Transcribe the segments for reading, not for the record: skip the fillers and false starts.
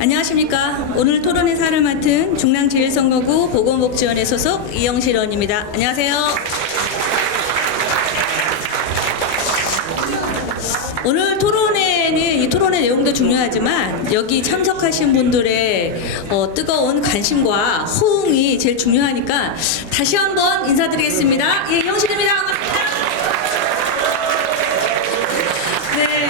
안녕하십니까. 오늘 토론의 사를 맡은 중랑제일선거구 보건복지원의 소속 이영실 의원입니다. 안녕하세요. 오늘 토론회는 이 토론의 내용도 중요하지만 여기 참석하신 분들의 뜨거운 관심과 호응이 제일 중요하니까 다시 한번 인사드리겠습니다. 예, 이영실입니다. 반갑습니다. 네,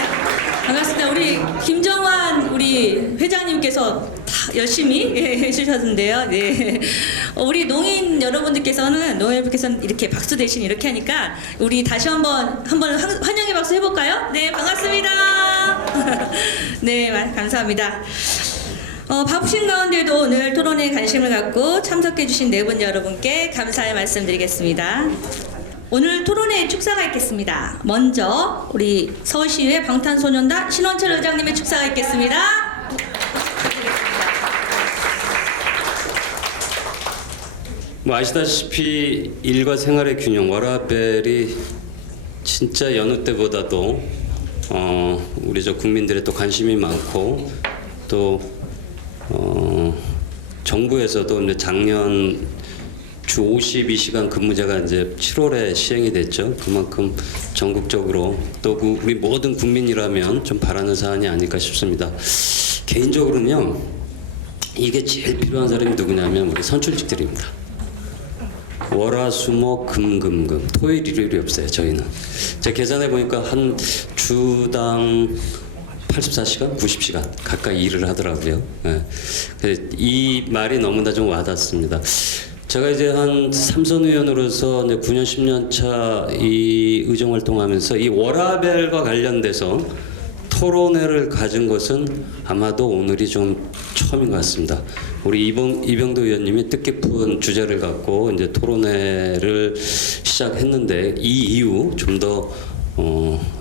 반갑습니다. 우리 김정환 우리 회장님께서 다 열심히 해주셨는데요. 네, 우리 농인 여러분들께서는 이렇게 박수 대신 이렇게 하니까 우리 다시 한번 환영의 박수 해볼까요? 네, 반갑습니다. 네, 감사합니다. 바쁘신 가운데도 오늘 토론에 관심을 갖고 참석해주신 네 분 여러분께 감사의 말씀드리겠습니다. 오늘 토론회에 축사가 있겠습니다. 먼저 우리 서울시의회 방탄소년단 신원철 의장님의 축사가 있겠습니다. 아시다시피 일과 생활의 균형, 워라밸이 진짜 여느 때보다도 우리 국민들의 또 관심이 많고 또 정부에서도 이제 작년 주 52시간 근무제가 이제 7월에 시행이 됐죠. 그만큼 전국적으로 또 우리 모든 국민이라면 좀 바라는 사안이 아닐까 싶습니다. 개인적으로는요, 이게 제일 필요한 사람이 누구냐면 우리 선출직들입니다. 월화수목 금금금 토요일 일요일이 없어요. 저희는 제가 계산해 보니까 한 주당 84시간 90시간 가까이 일을 하더라고요. 네. 이 말이 너무나 좀 와닿습니다. 제가 이제 한 삼선 의원으로서 이제 9년 10년 차 이 의정 활동하면서 이 워라밸과 관련돼서 토론회를 가진 것은 아마도 오늘이 좀 처음인 것 같습니다. 우리 이병도 의원님이 뜻깊은 주제를 갖고 이제 토론회를 시작했는데 이 이후 좀 더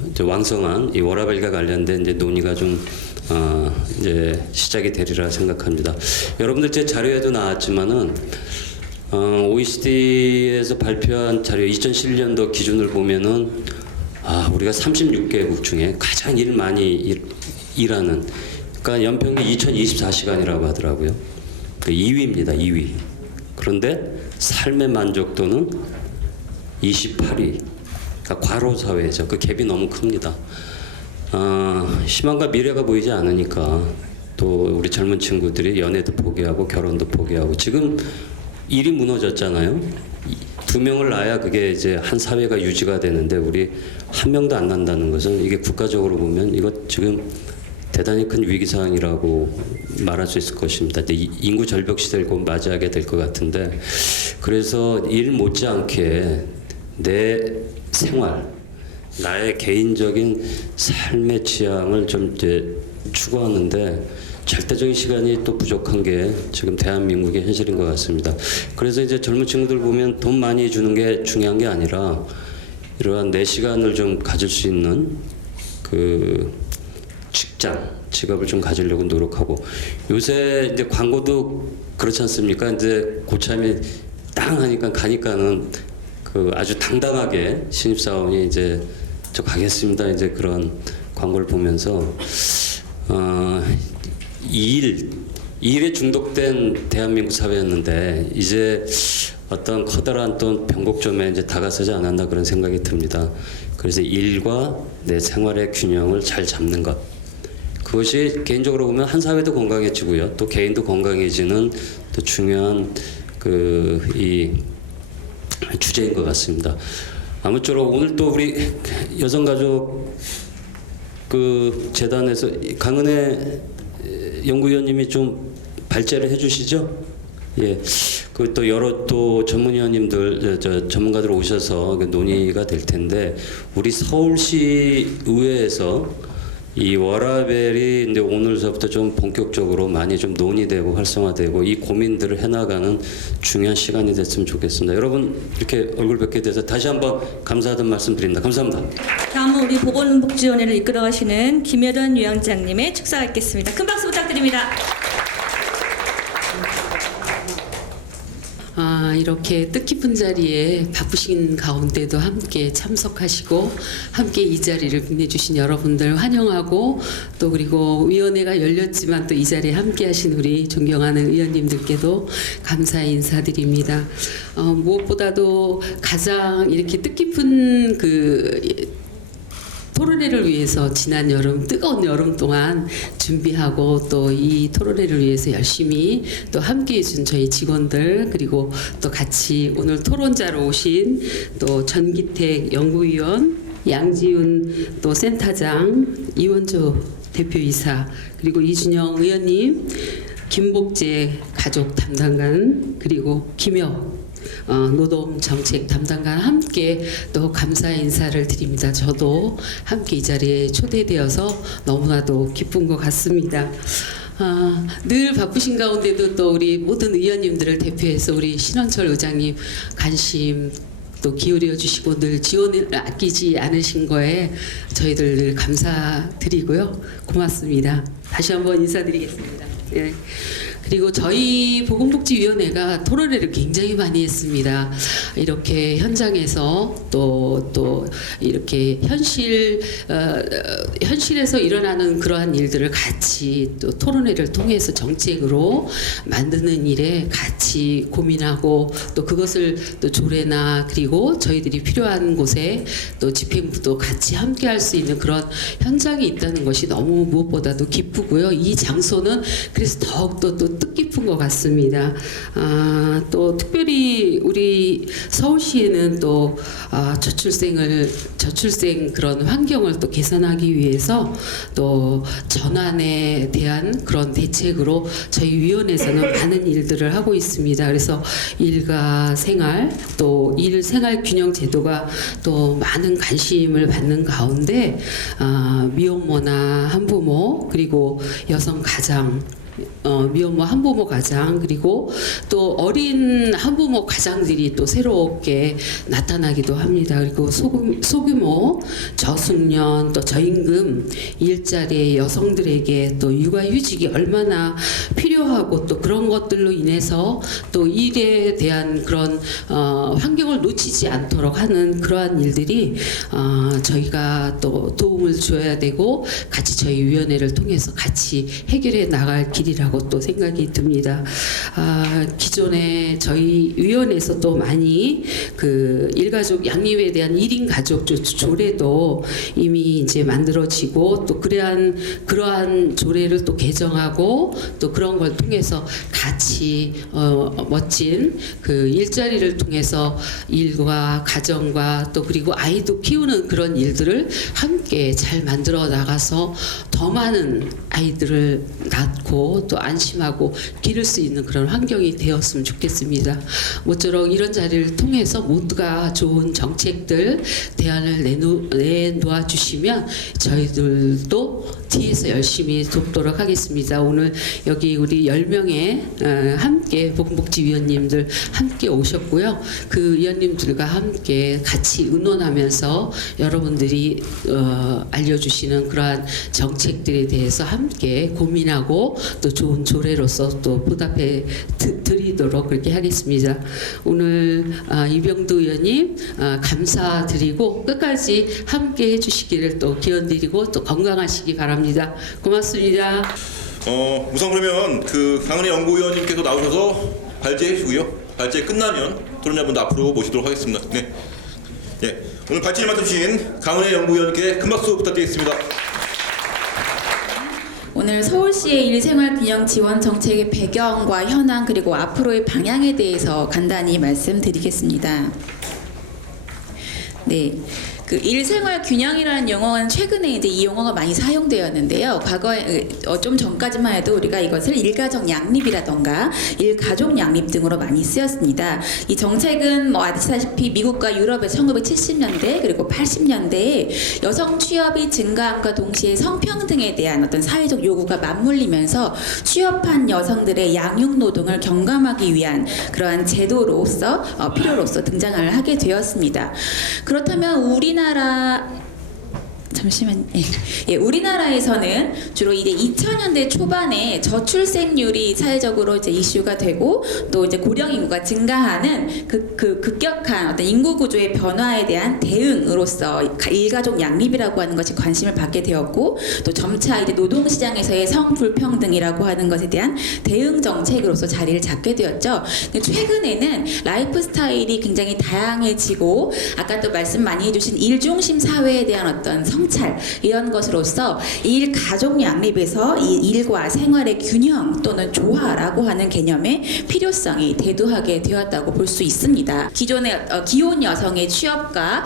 이제 왕성한 이 워라밸과 관련된 이제 논의가 좀 이제 시작이 되리라 생각합니다. 여러분들 제 자료에도 나왔지만은 OECD에서 발표한 자료 2007년도 기준을 보면은 우리가 36개국 중에 가장 일 많이 일하는, 그러니까 연평균 2024시간이라고 하더라고요. 그 2위입니다. 2위. 그런데 삶의 만족도는 28위. 그러니까 과로 사회죠. 그 갭이 너무 큽니다. 희망과 미래가 보이지 않으니까 또 우리 젊은 친구들이 연애도 포기하고 결혼도 포기하고, 지금 일이 무너졌잖아요. 2명을 낳아야 그게 이제 한 사회가 유지가 되는데 우리 한 명도 안 난다는 것은 이게 국가적으로 보면 이거 지금 대단히 큰 위기 상황이라고 말할 수 있을 것입니다. 인구 절벽 시대를 곧 맞이하게 될 것 같은데, 그래서 일 못지않게 내 생활, 나의 개인적인 삶의 취향을 좀 이제 추구하는데 절대적인 시간이 또 부족한 게 지금 대한민국의 현실인 것 같습니다. 그래서 이제 젊은 친구들 보면 돈 많이 주는 게 중요한 게 아니라 이러한 내 시간을 좀 가질 수 있는 그 직업을 좀 가지려고 노력하고, 요새 이제 광고도 그렇지 않습니까? 이제 고참이 땅 하니까 가니까는 그 아주 당당하게 신입사원이 이제 저 가겠습니다. 이제 그런 광고를 보면서 일에 중독된 대한민국 사회였는데 이제 어떤 커다란 또 변곡점에 이제 다가서지 않았나 그런 생각이 듭니다. 그래서 일과 내 생활의 균형을 잘 잡는 것, 그것이 개인적으로 보면 한 사회도 건강해지고요, 또 개인도 건강해지는 또 중요한 이 주제인 것 같습니다. 아무쪼록 오늘 또 우리 여성가족 재단에서 강은혜 연구위원님이 좀 발제를 해주시죠. 예, 그 또 여러 또 전문위원님들, 전문가들 오셔서 논의가 될 텐데, 우리 서울시 의회에서 이 워라밸이 근데 오늘서부터 좀 본격적으로 많이 좀 논의되고 활성화되고 이 고민들을 해나가는 중요한 시간이 됐으면 좋겠습니다. 여러분 이렇게 얼굴 뵙게 돼서 다시 한번 감사하다는 말씀드립니다. 감사합니다. 다음은 우리 보건복지원회를 이끌어가시는 김여련 위원장님의 축사가 있겠습니다. 큰 박수 부탁드립니다. 이렇게 뜻깊은 자리에 바쁘신 가운데도 함께 참석하시고 함께 이 자리를 빛내주신 여러분들 환영하고 또 그리고 위원회가 열렸지만 또 이 자리에 함께하신 우리 존경하는 의원님들께도 감사의 인사드립니다. 무엇보다도 가장 이렇게 뜻깊은 토론회를 위해서 지난 여름 뜨거운 여름 동안 준비하고 또 이 토론회를 위해서 열심히 또 함께해 준 저희 직원들 그리고 또 같이 오늘 토론자로 오신 또 전기택 연구위원 양지훈 또 센터장 이원조 대표이사 그리고 이준영 의원님 김복재 가족 담당관 그리고 김혁 노동정책 담당관 함께 또 감사의 인사를 드립니다. 저도 함께 이 자리에 초대되어서 너무나도 기쁜 것 같습니다. 늘 바쁘신 가운데도 또 우리 모든 의원님들을 대표해서 우리 신원철 의장님 관심 또 기울여 주시고 늘 지원을 아끼지 않으신 거에 저희들 늘 감사드리고요. 고맙습니다. 다시 한번 인사드리겠습니다. 예. 그리고 저희 보건복지위원회가 토론회를 굉장히 많이 했습니다. 이렇게 현장에서 또 이렇게 현실에서 일어나는 그러한 일들을 같이 또 토론회를 통해서 정책으로 만드는 일에 같이 고민하고 또 그것을 또 조례나 그리고 저희들이 필요한 곳에 또 집행부도 같이 함께 할 수 있는 그런 현장이 있다는 것이 너무 무엇보다도 기쁘고요. 이 장소는 그래서 더욱더 또 뜻깊은 것 같습니다. 또 특별히 우리 서울시에는 또 저출생 그런 환경을 또 개선하기 위해서 또 전환에 대한 그런 대책으로 저희 위원회에서는 많은 일들을 하고 있습니다. 그래서 일과 생활 또 일 생활 균형 제도가 또 많은 관심을 받는 가운데 미혼모나 한부모 그리고 여성 가장 미혼모 한부모 가장 그리고 또 어린 한부모 가장들이 또 새롭게 나타나기도 합니다. 그리고 소규모 저숙련 또 저임금 일자리의 여성들에게 또 육아휴직이 얼마나 필요하고 또 그런 것들로 인해서 또 일에 대한 그런 환경을 놓치지 않도록 하는 그러한 일들이 저희가 또 도움을 줘야 되고 같이 저희 위원회를 통해서 같이 해결해 나갈 길이라고 또 생각이 듭니다. 기존에 저희 위원회에서 또 많이 그 일가족 양립에 대한 1인 가족 조례도 이미 이제 만들어지고 또 그러한 조례를 또 개정하고 또 그런 걸 통해서 같이 멋진 그 일자리를 통해서 일과 가정과 또 그리고 아이도 키우는 그런 일들을 함께 잘 만들어 나가서 더 많은 아이들을 낳고 또 안심하고 기를 수 있는 그런 환경이 되었으면 좋겠습니다. 모쪼록 이런 자리를 통해서 모두가 좋은 정책들 대안을 내놓아 주시면 저희들도 뒤에서 열심히 돕도록 하겠습니다. 오늘 여기 우리 10명의 함께 보건복지위원님들 함께 오셨고요. 그 위원님들과 함께 같이 의논하면서 여러분들이 알려주시는 그러한 정책들에 대해서 함께 고민하고 또 좋은 조례로서 또 보답해 드리도록 그렇게 하겠습니다. 오늘 이병두 의원님 감사드리고 끝까지 함께 해주시기를 또 기원드리고 또 건강하시기 바랍니다. 고맙습니다. 우선 그러면 그 강은혜 연구위원님께서 나오셔서 발제해 주시고요. 발제 끝나면 토론자분들 앞으로 모시도록 하겠습니다. 네. 예. 오늘 발제를 맡으신 강은혜 연구위원님께 큰 박수 부탁드리겠습니다. 오늘 서울시의 일생활균형 지원 정책의 배경과 현황 그리고 앞으로의 방향에 대해서 간단히 말씀드리겠습니다. 네. 그 일생활균형이라는 용어는 최근에 이제 이 용어가 많이 사용되었는데요. 과거에 좀 전까지만 해도 우리가 이것을 일가정 양립이라던가 일가족 양립 등으로 많이 쓰였습니다. 이 정책은 뭐 아시다시피 미국과 유럽의 1970년대 그리고 80년대에 여성 취업이 증가함과 동시에 성평등에 대한 어떤 사회적 요구가 맞물리면서 취업한 여성들의 양육 노동을 경감하기 위한 그러한 제도로서 필요로서 등장을 하게 되었습니다. 그렇다면 우리나라 잠시만. 예, 우리나라에서는 주로 이제 2000년대 초반에 저출생률이 사회적으로 이제 이슈가 되고 또 이제 고령 인구가 증가하는 그 급격한 어떤 인구 구조의 변화에 대한 대응으로서 일가족 양립이라고 하는 것이 관심을 받게 되었고 또 점차 이제 노동 시장에서의 성불평등이라고 하는 것에 대한 대응 정책으로서 자리를 잡게 되었죠. 최근에는 라이프 스타일이 굉장히 다양해지고 아까 또 말씀 많이 해주신 일중심 사회에 대한 어떤 성찰 이런 것으로서 일 가족 양립에서 이 일과 생활의 균형 또는 조화라고 하는 개념의 필요성이 대두하게 되었다고 볼 수 있습니다. 기존의 기혼 여성의 취업과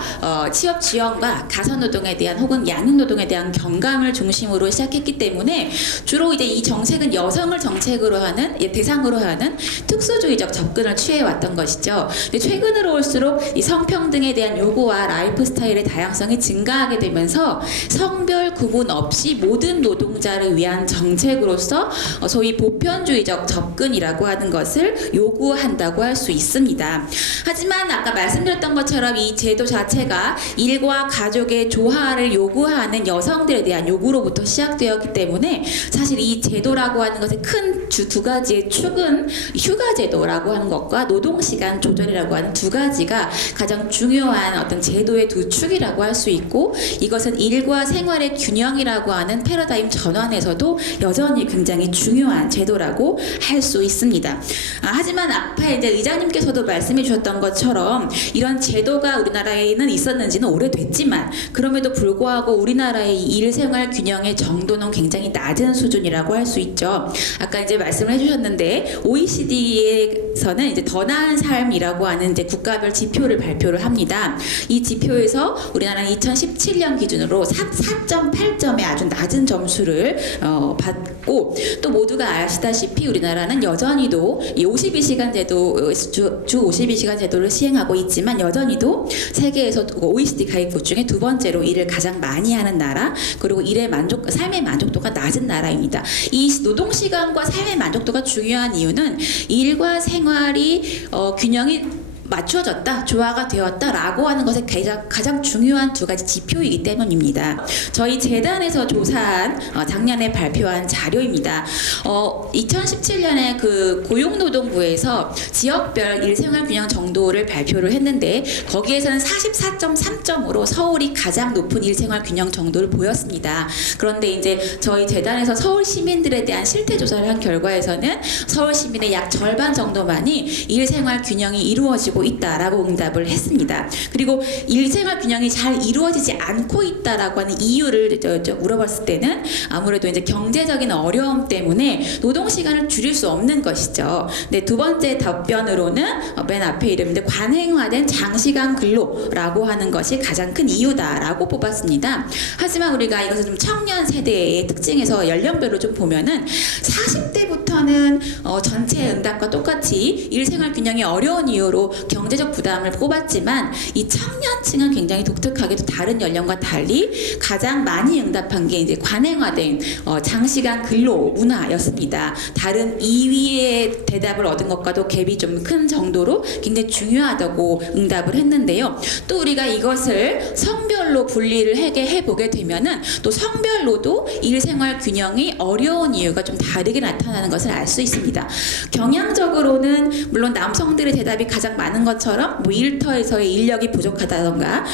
취업 지원과 가사 노동에 대한 혹은 양육 노동에 대한 경감을 중심으로 시작했기 때문에 주로 이제 이 정책은 여성을 정책으로 하는 대상으로 하는 특수주의적 접근을 취해왔던 것이죠. 근데 최근으로 올수록 이 성평등에 대한 요구와 라이프 스타일의 다양성이 증가하게 되면서 성별 구분 없이 모든 노동자를 위한 정책으로서 소위 보편주의적 접근이라고 하는 것을 요구한다고 할 수 있습니다. 하지만 아까 말씀드렸던 것처럼 이 제도 자체가 일과 가족의 조화를 요구하는 여성들에 대한 요구로부터 시작되었기 때문에 사실 이 제도라고 하는 것의 큰 두 가지의 축은 휴가제도라고 하는 것과 노동시간 조절이라고 하는 두 가지가 가장 중요한 어떤 제도의 두 축이라고 할 수 있고 이것은 일과 생활의 균형이라고 하는 패러다임 전환에서도 여전히 굉장히 중요한 제도라고 할 수 있습니다. 하지만 앞에 이제 의장님께서도 말씀해 주셨던 것처럼 이런 제도가 우리나라에는 있었는지는 오래됐지만 그럼에도 불구하고 우리나라의 일생활 균형의 정도는 굉장히 낮은 수준이라고 할 수 있죠. 아까 이제 말씀을 해주셨는데 OECD에서는 이제 더 나은 삶이라고 하는 이제 국가별 지표를 발표를 합니다. 이 지표에서 우리나라는 2017년 기준으로 4.8점의 아주 낮은 점수를 받고 또 모두가 아시다시피 우리나라는 여전히도 이 52시간 제도 주 52시간 제도를 시행하고 있지만 여전히도 세계에서 OECD 가입국 중에 두 번째로 일을 가장 많이 하는 나라 그리고 삶의 만족도가 낮은 나라입니다. 이 노동시간과 삶의 만족도가 중요한 이유는 일과 생활이 균형이 맞춰졌다, 조화가 되었다라고 하는 것에 가장 중요한 두 가지 지표이기 때문입니다. 저희 재단에서 조사한 작년에 발표한 자료입니다. 2017년에 그 고용노동부에서 지역별 일생활 균형 정도를 발표를 했는데 거기에서는 44.3점으로 서울이 가장 높은 일생활 균형 정도를 보였습니다. 그런데 이제 저희 재단에서 서울 시민들에 대한 실태 조사를 한 결과에서는 서울 시민의 약 절반 정도만이 일생활 균형이 이루어지고 있다라고 응답을 했습니다. 그리고 일생활 균형이 잘 이루어지지 않고 있다라고 하는 이유를 물어봤을 때는 아무래도 이제 경제적인 어려움 때문에 노동 시간을 줄일 수 없는 것이죠. 네, 두 번째 답변으로는 맨 앞에 이름인데 관행화된 장시간 근로라고 하는 것이 가장 큰 이유다라고 뽑았습니다. 하지만 우리가 이것을 좀 청년 세대의 특징에서 연령별로 좀 보면은 40대부터는 전체 응답과 똑같이 일생활 균형이 어려운 이유로 경제적 부담을 꼽았지만 이 청년층은 굉장히 독특하게도 다른 연령과 달리 가장 많이 응답한 게 이제 관행화된 장시간 근로 문화였습니다. 다른 2위의 대답을 얻은 것과도 갭이 좀 큰 정도로 굉장히 중요하다고 응답을 했는데요. 또 우리가 이것을 성별로 분리를 해보게 되면은 또 성별로도 일생활 균형이 어려운 이유가 좀 다르게 나타나는 것을 알 수 있습니다. 경향적으로는 물론 남성들의 대답이 가장 많은 것처럼 뭐 일터에서의 인력이 부족하다던가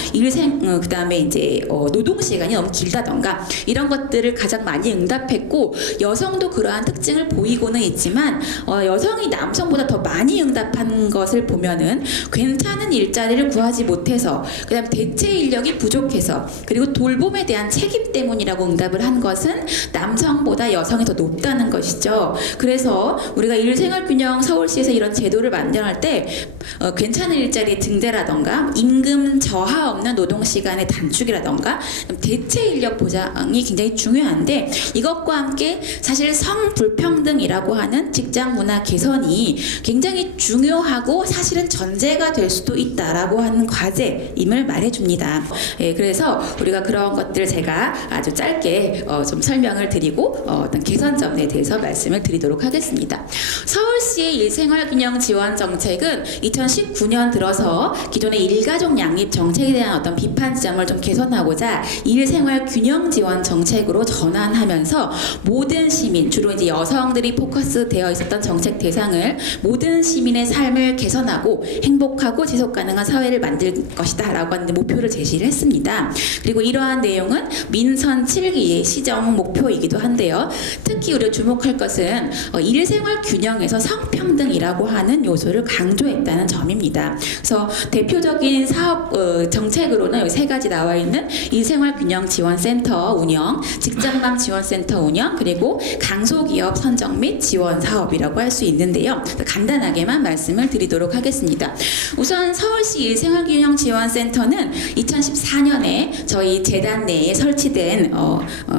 그다음에 이제 노동 시간이 너무 길다던가 이런 것들을 가장 많이 응답했고 여성도 그러한 특징을 보이고는 있지만 여성이 남성보다 더 많이 응답한 것을 보면은 괜찮은 일자리를 구하지 못해서 그다음에 대체 인력이 부족해서 그리고 돌봄에 대한 책임 때문이라고 응답을 한 것은 남성보다 여성이 더 높다는 것이죠. 그래서 우리가 일생활균형 서울시에서 이런 제도를 마련할 때 괜찮은 일자리 증대라던가 임금 저하 없는 노동시간의 단축이라던가 대체 인력 보장이 굉장히 중요한데 이것과 함께 사실 성불평등이라고 하는 직장 문화 개선이 굉장히 중요하고 사실은 전제가 될 수도 있다라고 하는 과제임을 말해줍니다. 예, 그래서 우리가 그런 것들 제가 아주 짧게 좀 설명을 드리고 어떤 개선점에 대해서 말씀을 드리도록 하겠습니다. 서울시의 일생활균형 지원 정책은 2010 2019년 들어서 기존의 일가족 양립 정책에 대한 어떤 비판 지점을 좀 개선하고자 일생활 균형 지원 정책으로 전환하면서 모든 시민, 주로 이제 여성들이 포커스되어 있었던 정책 대상을 모든 시민의 삶을 개선하고 행복하고 지속 가능한 사회를 만들 것이다라고 하는 목표를 제시를 했습니다. 그리고 이러한 내용은 민선 7기의 시정 목표이기도 한데요. 특히 우리가 주목할 것은 일생활 균형에서 성평등이라고 하는 요소를 강조했다는 점입니다. 그래서 대표적인 사업 정책으로는 여기 세 가지 나와 있는 일생활 균형 지원센터 운영, 직장맘 지원센터 운영, 그리고 강소기업 선정 및 지원 사업이라고 할 수 있는데요. 간단하게만 말씀을 드리도록 하겠습니다. 우선 서울시 일생활균형 지원센터는 2014년에 저희 재단 내에 설치된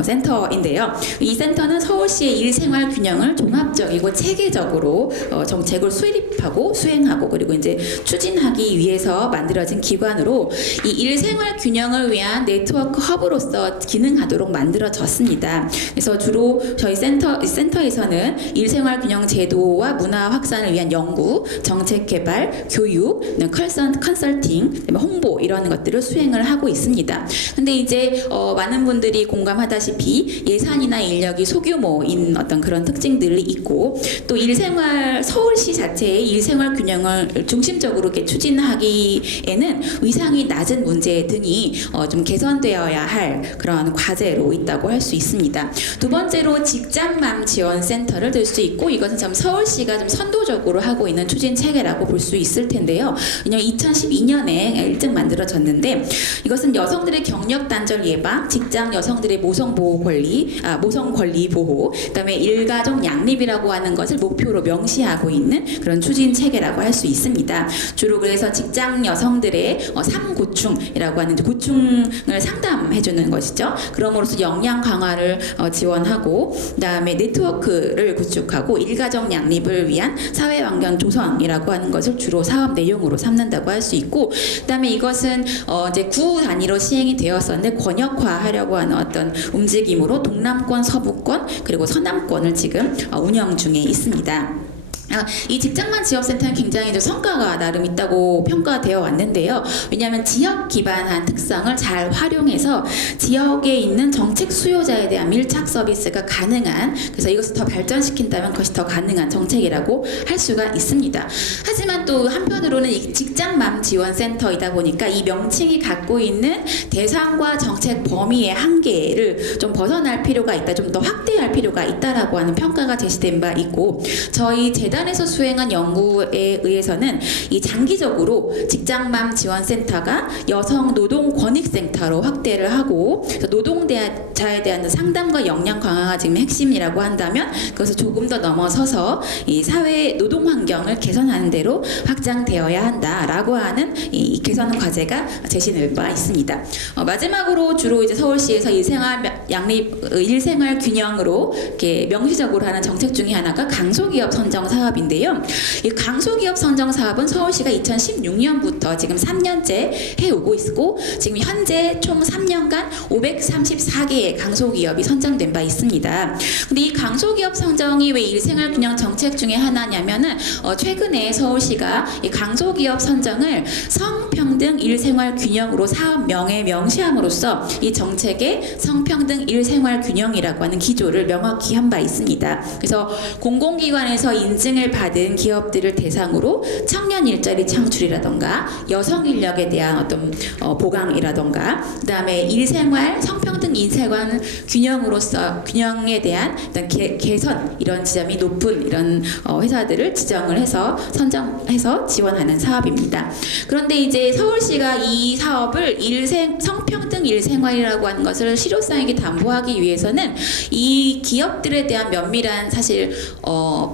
센터인데요. 이 센터는 서울시의 일생활 균형을 종합적이고 체계적으로 정책을 수립하고 수행하고 그리고 이제 추진하기 위해서 만들어진 기관으로 이 일생활 균형을 위한 네트워크 허브로서 기능하도록 만들어졌습니다. 그래서 주로 저희 센터에서는 일생활 균형 제도와 문화 확산을 위한 연구, 정책 개발, 교육, 컨설팅, 홍보 이런 것들을 수행을 하고 있습니다. 근데 이제 많은 분들이 공감하다시피 예산이나 인력이 소규모인 어떤 그런 특징들이 있고 또 서울시 자체의 일생활 균형을 중심적으로 이렇게 추진하기에는 위상이 낮은 문제 등이 좀 개선되어야 할 그런 과제로 있다고 할 수 있습니다. 두 번째로 직장맘 지원센터를 들 수 있고 이것은 참 서울시가 좀 선도적으로 하고 있는 추진 체계라고 볼 수 있을 텐데요. 왜냐하면 2012년에 일찍 만들어졌는데 이것은 여성들의 경력 단절 예방, 직장 여성들의 모성 권리 보호, 그다음에 일가족 양립이라고 하는 것을 목표로 명시하고 있는 그런 추진 체계라고 할 수 있습니다. 주로 그래서 직장 여성들의 삶고충이라고 하는 고충을 상담해주는 것이죠. 그럼으로써 역량 강화를 지원하고 그다음에 네트워크를 구축하고 일가족 양립을 위한 사회 환경 조성이라고 하는 것을 주로 사업 내용으로 삼는다고 할 수 있고 그다음에 이것은 이제 구 단위로 시행이 되었었는데 권역화하려고 하는 어떤 움직임으로 동남권, 서부권 그리고 서남권을 지금 운영 중에 있습니다. 이 직장맘 지원센터는 굉장히 성과가 나름 있다고 평가되어 왔는데요. 왜냐하면 지역 기반한 특성을 잘 활용해서 지역에 있는 정책 수요자에 대한 밀착 서비스가 가능한 그래서 이것을 더 발전시킨다면 그것이 더 가능한 정책이라고 할 수가 있습니다. 하지만 또 한편으로는 이 직장맘 지원센터이다 보니까 이 명칭이 갖고 있는 대상과 정책 범위의 한계를 좀 벗어날 필요가 있다, 좀 더 확대할 필요가 있다라고 하는 평가가 제시된 바 있고 저희 재단에서 수행한 연구에 의해서는 이 장기적으로 직장맘 지원센터가 여성 노동 권익센터로 확대를 하고 노동자에 대한 상담과 역량 강화가 지금 핵심이라고 한다면 그것을 조금 더 넘어서서 이 사회 노동 환경을 개선하는 대로 확장되어야 한다라고 하는 이 개선 과제가 제시될 바 있습니다. 마지막으로 주로 이제 서울시에서 일생활 균형으로 이렇게 명시적으로 하는 정책 중에 하나가 강소기업 선정 사업인데요. 이 강소기업 선정 사업은 서울시가 2016년부터 지금 3년째 해오고 있고 지금 현재 총 3년간 534개의 강소기업이 선정된 바 있습니다. 근데 이 강소기업 선정이 왜 일생활 균형 정책 중에 하나냐면은 최근에 서울시가 이 강소기업 선정을 성평등 일생활 균형으로 사업명에 명시함으로써 이 정책의 성평등 일생활 균형이라고 하는 기조를 명확히 한 바 있습니다. 그래서 공공기관에서 인증을 받은 기업들을 대상으로 청년 일자리 창출이라던가 여성 인력에 대한 어떤 보강이라던가 그다음에 일생활 성평등 인생관 균형에 대한 어떤 개선 이런 지점이 높은 이런 회사들을 지정을 해서 선정해서 지원하는 사업입니다. 그런데 이제 서울시가 이 사업을 성평등 일생활이라고 하는 것을 실효성 있게 담보하기 위해서는 이 기업들에 대한 면밀한 사실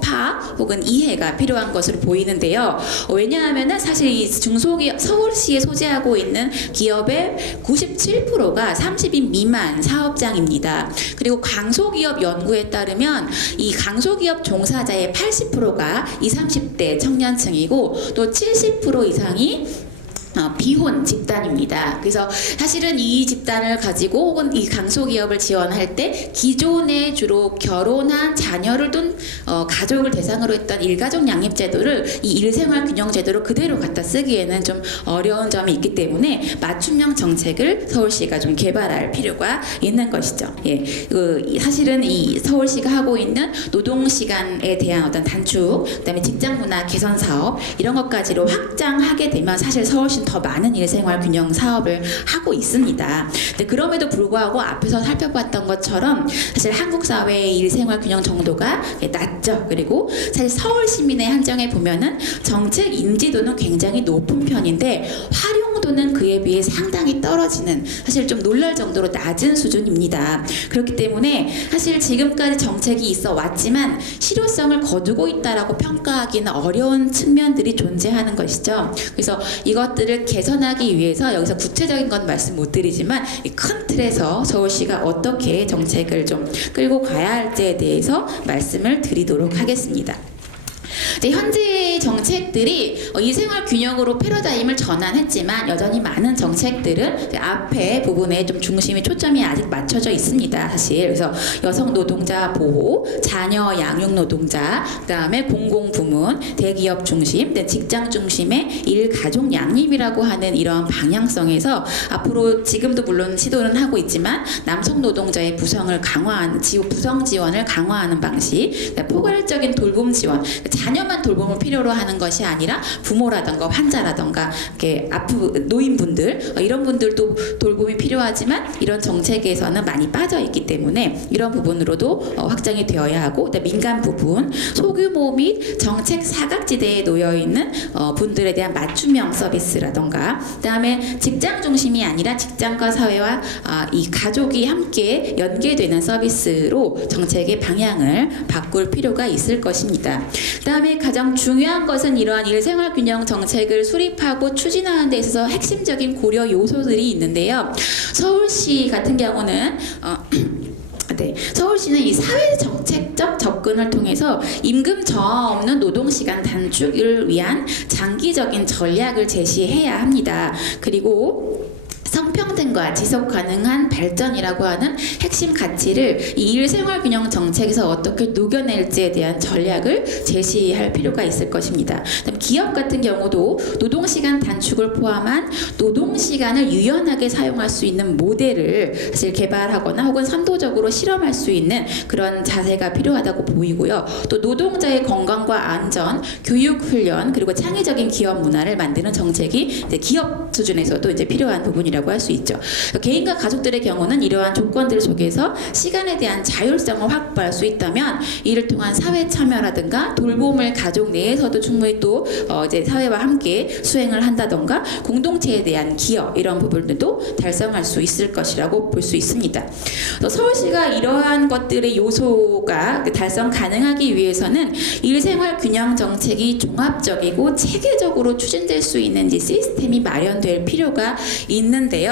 파악 혹은 이해가 필요한 것으로 보이는데요. 왜냐하면은 사실 이 중소기업 서울시에 소재하고 있는 기업의 97%가 30인 미만 사업장입니다. 그리고 강소기업 연구에 따르면 이 강소기업 종사자의 80%가 20, 30대 청년층이고 또 70% 이상이 비혼 집단입니다. 그래서 사실은 이 집단을 가지고 혹은 이 강소기업을 지원할 때 기존에 주로 결혼한 자녀를 둔 가족을 대상으로 했던 일가족 양립제도를 이 일생활균형제도로 그대로 갖다 쓰기에는 좀 어려운 점이 있기 때문에 맞춤형 정책을 서울시가 좀 개발할 필요가 있는 것이죠. 예, 사실은 이 서울시가 하고 있는 노동시간에 대한 어떤 단축, 그다음에 직장문화 개선 사업 이런 것까지로 확장하게 되면 사실 서울시는 더 많은 일생활균형 사업을 하고 있습니다. 근데 그럼에도 불구하고 앞에서 살펴봤던 것처럼 사실 한국 사회의 일생활균형 정도가 낮죠. 그리고 사실 서울 시민의 한정에 보면은 정책 인지도는 굉장히 높은 편인데 활용도는 그에 비해 상당히 떨어지는, 사실 좀 놀랄 정도로 낮은 수준입니다. 그렇기 때문에 사실 지금까지 정책이 있어 왔지만 실효성을 거두고 있다라고 평가하기는 어려운 측면들이 존재하는 것이죠. 그래서 이것들을 개선하기 위해서 여기서 구체적인 건 말씀 못 드리지만 이 큰 틀에서 서울시가 어떻게 정책을 좀 끌고 가야 할지에 대해서 말씀을 드리도록 하겠습니다. 현재 정책들이 일생활균형으로 패러다임을 전환했지만 여전히 많은 정책들은 앞에 부분에 좀 중심이 초점이 아직 맞춰져 있습니다. 사실 그래서 여성 노동자 보호, 자녀 양육 노동자, 그다음에 공공부문, 대기업 중심, 직장 중심의 일가족 양립이라고 하는 이런 방향성에서 앞으로 지금도 물론 시도는 하고 있지만 남성 노동자의 부성을 강화하는 부성 지원을 강화하는 방식, 포괄적인 돌봄 지원, 자녀만 돌봄을 필요로 하는 것이 아니라 부모라던가 환자라던가 이렇게 노인분들 이런 분들도 돌봄이 필요하지만 이런 정책에서는 많이 빠져 있기 때문에 이런 부분으로도 확장이 되어야 하고, 민간 부분, 소규모 및 정책 사각지대에 놓여 있는 분들에 대한 맞춤형 서비스라던가, 그다음에 직장 중심이 아니라 직장과 사회와 이 가족이 함께 연계되는 서비스로 정책의 방향을 바꿀 필요가 있을 것입니다. 그다음에 가장 중요한 것은 이러한 일생활균형 정책을 수립하고 추진하는 데 있어서 핵심적인 고려 요소들이 있는데요. 서울시 같은 경우는 서울시는 이 사회 정책적 접근을 통해서 임금 저하 없는 노동시간 단축을 위한 장기적인 전략을 제시해야 합니다. 그리고 성평등과 지속 가능한 발전이라고 하는 핵심 가치를 이 일생활균형 정책에서 어떻게 녹여낼지에 대한 전략을 제시할 필요가 있을 것입니다. 기업 같은 경우도 노동시간 단축을 포함한 노동시간을 유연하게 사용할 수 있는 모델을 사실 개발하거나 혹은 선도적으로 실험할 수 있는 그런 자세가 필요하다고 보이고요. 또 노동자의 건강과 안전, 교육 훈련, 그리고 창의적인 기업 문화를 만드는 정책이 이제 기업 수준에서도 이제 필요한 부분이라고 할 수 있죠. 개인과 가족들의 경우는 이러한 조건들 속에서 시간에 대한 자율성을 확보할 수 있다면 이를 통한 사회 참여라든가 돌봄을 가족 내에서도 충분히 또 이제 사회와 함께 수행을 한다던가 공동체에 대한 기여 이런 부분들도 달성할 수 있을 것이라고 볼 수 있습니다. 서울시가 이러한 것들의 요소가 달성 가능하기 위해서는 일생활균형 정책이 종합적이고 체계적으로 추진될 수 있는 시스템이 마련될 필요가 있는데요.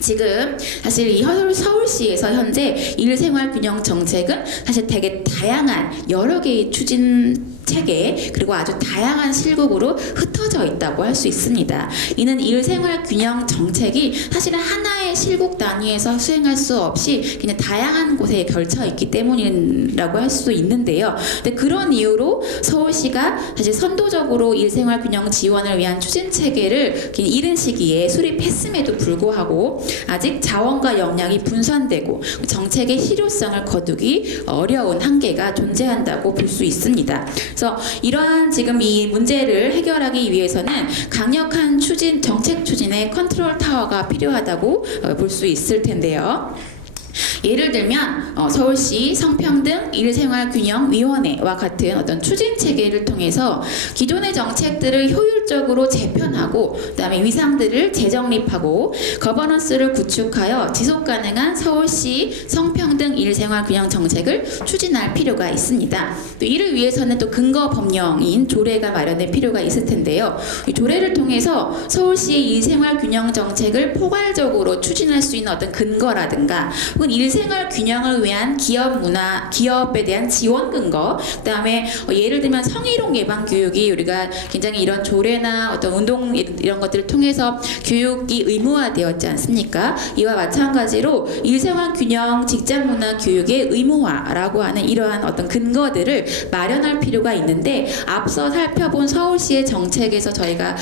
지금 사실 이 서울시에서 현재 일생활균형 정책은 사실 되게 다양한 여러 개의 추진 체계 그리고 아주 다양한 실국으로 흩어져 있다고 할 수 있습니다. 이는 일생활균형 정책이 사실은 하나의 실국 단위에서 수행할 수 없이 그냥 다양한 곳에 걸쳐 있기 때문이라고 할 수도 있는데요. 근데 그런 이유로 서울시가 사실 선도적으로 일생활균형 지원을 위한 추진 체계를 이른 시기에 수립했음에도 불구하고 아직 자원과 역량이 분산되고 정책의 실효성을 거두기 어려운 한계가 존재한다고 볼 수 있습니다. 그래서 이러한 지금 이 문제를 해결하기 위해서는 강력한 정책 추진의 컨트롤 타워가 필요하다고 볼 수 있을 텐데요. 예를 들면 서울시 성평등 일생활균형위원회와 같은 어떤 추진 체계를 통해서 기존의 정책들을 효율적으로 재편하고 그다음에 위상들을 재정립하고 거버넌스를 구축하여 지속가능한 서울시 성평등 일생활균형 정책을 추진할 필요가 있습니다. 또 이를 위해서는 또 근거 법령인 조례가 마련될 필요가 있을 텐데요. 이 조례를 통해서 서울시의 일생활균형 정책을 포괄적으로 추진할 수 있는 어떤 근거라든가 혹은 일생활 균형을 위한 기업 문화, 기업에 대한 지원 근거, 그다음에 예를 들면 성희롱 예방 교육이 우리가 굉장히 이런 조례 대회나 어떤 운동 이런 것들을 통해서 교육이 의무화되었지 않습니까? 이와 마찬가지로 일생활 균형 직장 문화 교육의 의무화라고 하는 이러한 어떤 근거들을 마련할 필요가 있는데 앞서 살펴본 서울시의 정책에서 저희가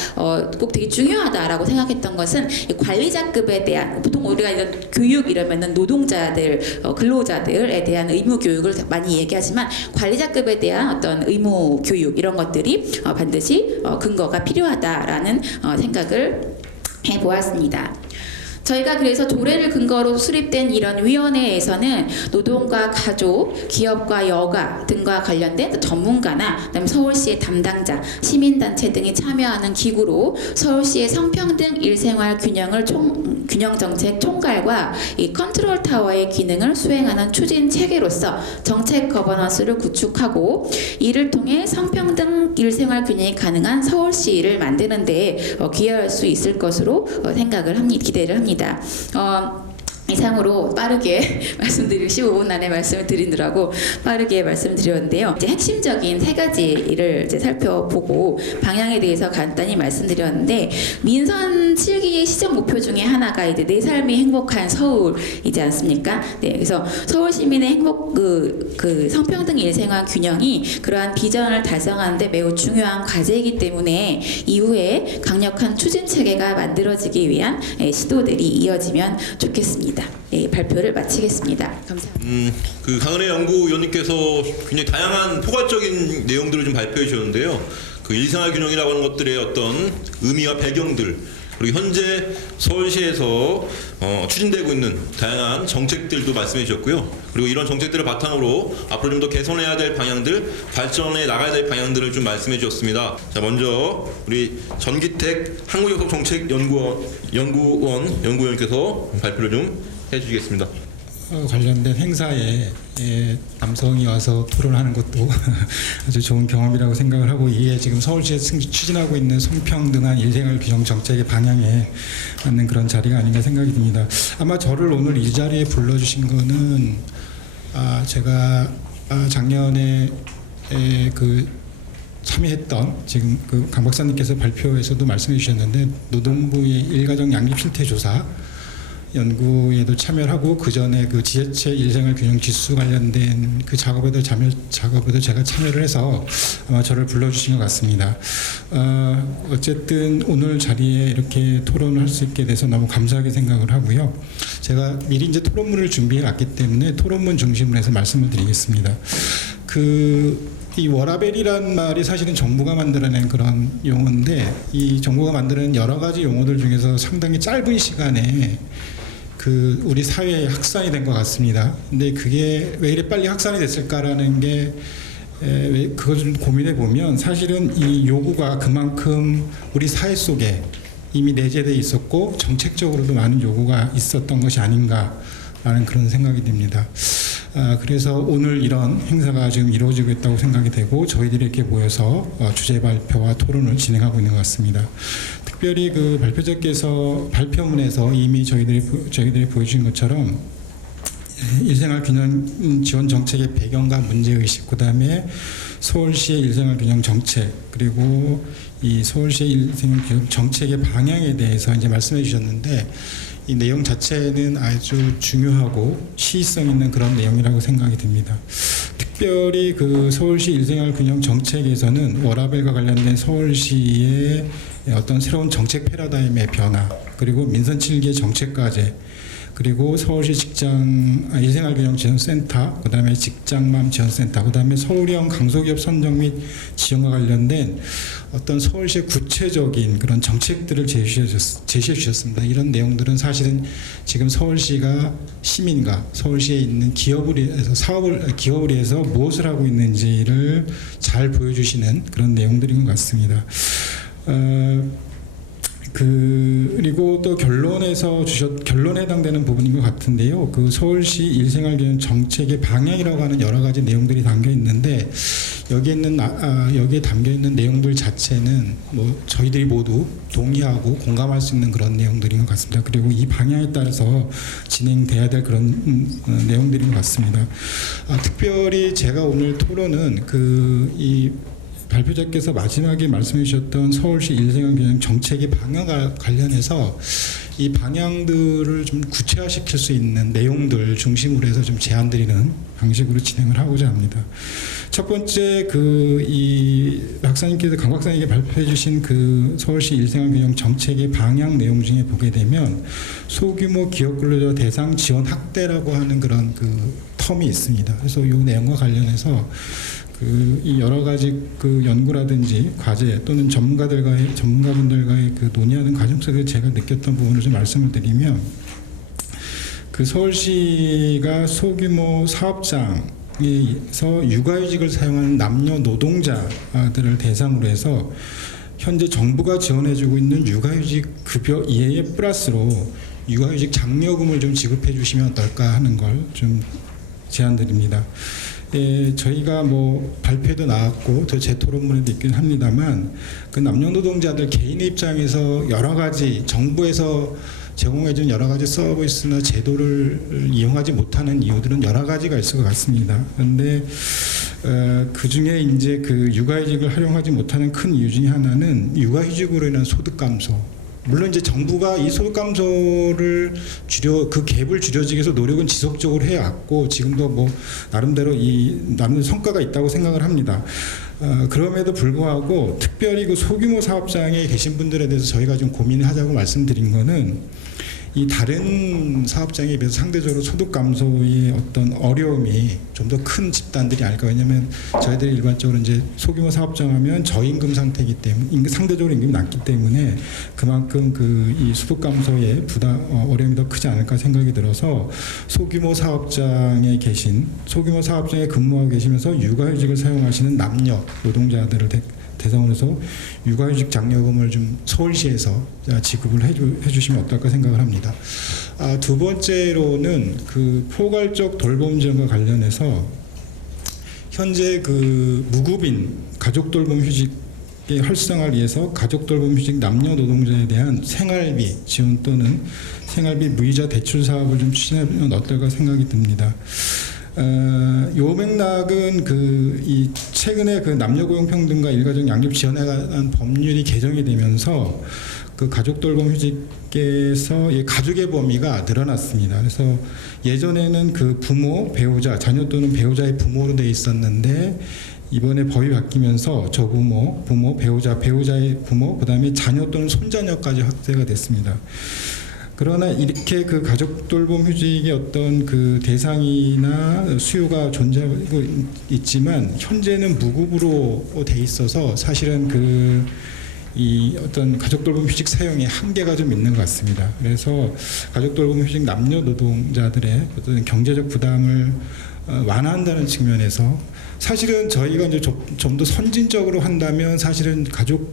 꼭 되게 중요하다라고 생각했던 것은 이 관리자급에 대한 보통 우리가 이런 교육 이러면은 노동자들 근로자들에 대한 의무 교육을 많이 얘기하지만 관리자급에 대한 어떤 의무 교육 이런 것들이 반드시 근거가 필요하다라는 생각을 해보았습니다. 저희가 그래서 조례를 근거로 수립된 이런 위원회에서는 노동과 가족, 기업과 여가 등과 관련된 전문가나 그다음에 서울시의 담당자, 시민단체 등이 참여하는 기구로 서울시의 성평등 일생활 균형 정책 총괄과 이 컨트롤 타워의 기능을 수행하는 추진 체계로서 정책 거버넌스를 구축하고 이를 통해 성평등 일생활 균형이 가능한 서울시를 만드는 데 기여할 수 있을 것으로 기대를 합니다. 이상으로 빠르게 말씀드리고 15분 안에 말씀을 드리느라고 빠르게 말씀드렸는데요. 이제 핵심적인 세 가지를 이제 살펴보고 방향에 대해서 간단히 말씀드렸는데 민선 7기 시정 목표 중에 하나가 이제 내 삶이 행복한 서울이지 않습니까? 네, 그래서 서울 시민의 행복 그 성평등 일생활 균형이 그러한 비전을 달성하는데 매우 중요한 과제이기 때문에 이후에 강력한 추진 체계가 만들어지기 위한 시도들이 이어지면 좋겠습니다. 네, 발표를 마치겠습니다. 감사합니다. 그 강은혜 연구위원님께서 굉장히 다양한 포괄적인 내용들을 좀 발표해 주셨는데요. 그 일생활 균형이라고 하는 것들의 어떤 의미와 배경들 그리고 현재 서울시에서 추진되고 있는 다양한 정책들도 말씀해 주셨고요. 그리고 이런 정책들을 바탕으로 앞으로 좀 더 개선해야 될 방향들, 발전해 나가야 될 방향들을 좀 말씀해 주셨습니다. 자, 먼저 우리 전기택 한국역정책연구원님께서 발표를 좀 해주시겠습니다. 관련된 행사에 남성이 와서 토론하는 것도 아주 좋은 경험이라고 생각을 하고 이게 지금 서울시에서 추진하고 있는 성평등한 일생활 균형 정책의 방향에 맞는 그런 자리가 아닌가 생각이 듭니다. 아마 저를 오늘 이 자리에 불러주신 거는 제가 작년에 그 참여했던 지금 그 강 박사님께서 발표에서도 말씀해 주셨는데 노동부의 일가정 양립 실태 조사 연구에도 참여를 하고 그 전에 그 지자체 일생활 균형 지수 관련된 그 작업에도 제가 참여를 해서 아마 저를 불러주신 것 같습니다. 어쨌든 오늘 자리에 이렇게 토론을 할 수 있게 돼서 너무 감사하게 생각을 하고요. 제가 미리 이제 토론문을 준비해 왔기 때문에 토론문 중심으로 해서 말씀을 드리겠습니다. 이 워라벨이란 말이 사실은 정부가 만들어낸 그런 용어인데 이 정부가 만들어낸 여러 가지 용어들 중에서 상당히 짧은 시간에 그 우리 사회에 확산이 된 것 같습니다. 근데 그게 왜 이렇게 빨리 확산이 됐을까라는 게 그걸 좀 고민해 보면 사실은 이 요구가 그만큼 우리 사회 속에 이미 내재되어 있었고 정책적으로도 많은 요구가 있었던 것이 아닌가라는 그런 생각이 듭니다. 그래서 오늘 이런 행사가 지금 이루어지고 있다고 생각이 되고 저희들이 이렇게 모여서 주제 발표와 토론을 진행하고 있는 것 같습니다. 특별히 그 발표자께서 발표문에서 이미 저희들이 보여주신 것처럼 일생활 균형 지원 정책의 배경과 문제의식, 그 다음에 서울시의 일생활 균형 정책, 그리고 이 서울시의 일생활 균형 정책의 방향에 대해서 이제 말씀해 주셨는데 이 내용 자체는 아주 중요하고 시의성 있는 그런 내용이라고 생각이 듭니다. 특별히 그 서울시 일생활 균형 정책에서는 워라벨과 관련된 서울시의 어떤 새로운 정책 패러다임의 변화, 그리고 민선 7기의 정책 과제, 그리고 서울시 일생활 균형 지원센터, 그다음에 직장맘 지원센터, 그다음에 서울형 강소기업 선정 및 지원과 관련된 어떤 서울시의 구체적인 그런 정책들을 제시해 주셨습니다. 이런 내용들은 사실은 지금 서울시가 시민과 서울시에 있는 기업을 위해서 무엇을 하고 있는지를 잘 보여주시는 그런 내용들인 것 같습니다. 그리고 또 결론에 해당되는 부분인 것 같은데요. 그 서울시 일생활 균형 정책의 방향이라고 하는 여러 가지 내용들이 담겨 있는데 여기에 담겨 있는 내용들 자체는 뭐 저희들이 모두 동의하고 공감할 수 있는 그런 내용들인 것 같습니다. 그리고 이 방향에 따라서 진행돼야 될 그런 내용들인 것 같습니다. 특별히 제가 오늘 토론은 이 발표자께서 마지막에 말씀해 주셨던 서울시 일생활 균형 정책의 방향과 관련해서 이 방향들을 좀 구체화시킬 수 있는 내용들 중심으로 해서 좀 제안드리는 방식으로 진행을 하고자 합니다. 첫 번째 이 박사님께서 강 박사님께 발표해 주신 그 서울시 일생활 균형 정책의 방향 내용 중에 보게 되면 소규모 기업 근로자 대상 지원 확대라고 하는 그런 그 텀이 있습니다. 그래서 이 내용과 관련해서 이 여러 가지 그 연구라든지 과제 또는 전문가분들과의 그 논의하는 과정 속에서 제가 느꼈던 부분을 좀 말씀을 드리면, 그 서울시가 소규모 사업장에서 육아휴직을 사용하는 남녀 노동자들을 대상으로 해서 현재 정부가 지원해주고 있는 육아휴직 급여 이외에 플러스로 육아휴직 장려금을 좀 지급해 주시면 어떨까 하는 걸 좀 제안드립니다. 예, 저희가 뭐 발표도 나왔고 또 제 토론문에도 있긴 합니다만, 그 남녀노동자들 개인의 입장에서 여러 가지 정부에서 제공해준 여러 가지 서비스나 제도를 이용하지 못하는 이유들은 여러 가지가 있을 것 같습니다. 그런데 그 중에 이제 그 육아휴직을 활용하지 못하는 큰 이유 중에 하나는 육아휴직으로 인한 소득 감소. 물론 이제 정부가 이 소득 감소를 그 갭을 줄여주기 위해서 노력은 지속적으로 해왔고 지금도 뭐 나름대로 성과가 있다고 생각을 합니다. 그럼에도 불구하고 특별히 그 소규모 사업장에 계신 분들에 대해서 저희가 좀 고민을 하자고 말씀드린 거는, 이 다른 사업장에 비해서 상대적으로 소득 감소의 어떤 어려움이 좀 더 큰 집단들이 아닐까. 왜냐하면 저희들이 일반적으로 이제 소규모 사업장 하면 저임금 상태이기 때문에 상대적으로 임금이 낮기 때문에 그만큼 이 소득 감소의 어려움이 더 크지 않을까 생각이 들어서 소규모 사업장에 근무하고 계시면서 육아휴직을 사용하시는 남녀 노동자들을 대상으로 해서 육아휴직 장려금을 좀 서울시에서 지급을 해주시면 어떨까 생각을 합니다. 두 번째로는 그 포괄적 돌봄 지원과 관련해서 현재 그 무급인 가족 돌봄 휴직의 활성화를 위해서 가족 돌봄 휴직 남녀 노동자에 대한 생활비 지원 또는 생활비 무이자 대출 사업을 좀 추진하면 어떨까 생각이 듭니다. 요 맥락은 이 최근에 그 남녀 고용 평등과 일가족 양립 지원에 관한 법률이 개정이 되면서 그 가족 돌봄 휴직에서 가족의 범위가 늘어났습니다. 그래서 예전에는 그 부모, 배우자, 자녀 또는 배우자의 부모로 돼 있었는데 이번에 법이 바뀌면서 저부모, 부모, 배우자의 부모, 그다음에 자녀 또는 손자녀까지 확대가 됐습니다. 그러나 이렇게 그 가족 돌봄 휴직의 어떤 그 대상이나 수요가 존재하고 있지만 현재는 무급으로 돼 있어서 사실은 이 어떤 가족 돌봄 휴직 사용에 한계가 좀 있는 것 같습니다. 그래서 가족 돌봄 휴직 남녀 노동자들의 어떤 경제적 부담을 완화한다는 측면에서 사실은 저희가 이제 좀 더 선진적으로 한다면 사실은 가족휴직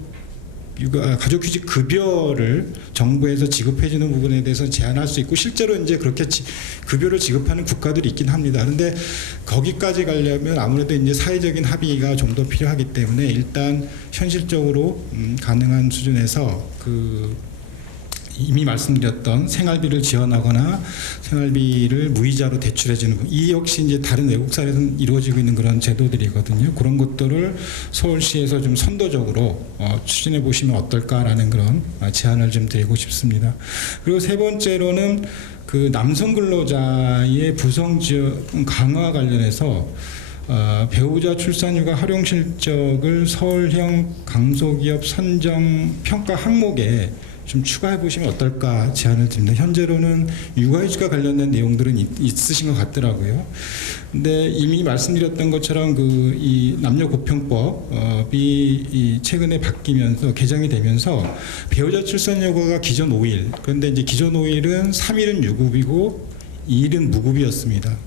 급여를 정부에서 지급해주는 부분에 대해서 제한할 수 있고 실제로 이제 그렇게 급여를 지급하는 국가들이 있긴 합니다. 그런데 거기까지 가려면 아무래도 이제 사회적인 합의가 좀 더 필요하기 때문에 일단 현실적으로 가능한 수준에서 이미 말씀드렸던 생활비를 지원하거나 생활비를 무이자로 대출해주는 것, 이 역시 이제 다른 외국 사례에서는 이루어지고 있는 그런 제도들이거든요. 그런 것들을 서울시에서 좀 선도적으로 추진해 보시면 어떨까라는 그런 제안을 좀 드리고 싶습니다. 그리고 세 번째로는 그 남성 근로자의 부성 지원 강화 관련해서 배우자 출산휴가 활용 실적을 서울형 강소기업 선정 평가 항목에 좀 추가해 보시면 어떨까 제안을 드립니다. 현재로는 육아휴직과 관련된 내용들은 있으신 것 같더라고요. 근데 이미 말씀드렸던 것처럼 이 남녀 고평법이 최근에 바뀌면서 개정이 되면서 배우자 출산휴가가 기존 5일, 그런데 이제 기존 5일은 3일은 유급이고 2일은 무급이었습니다.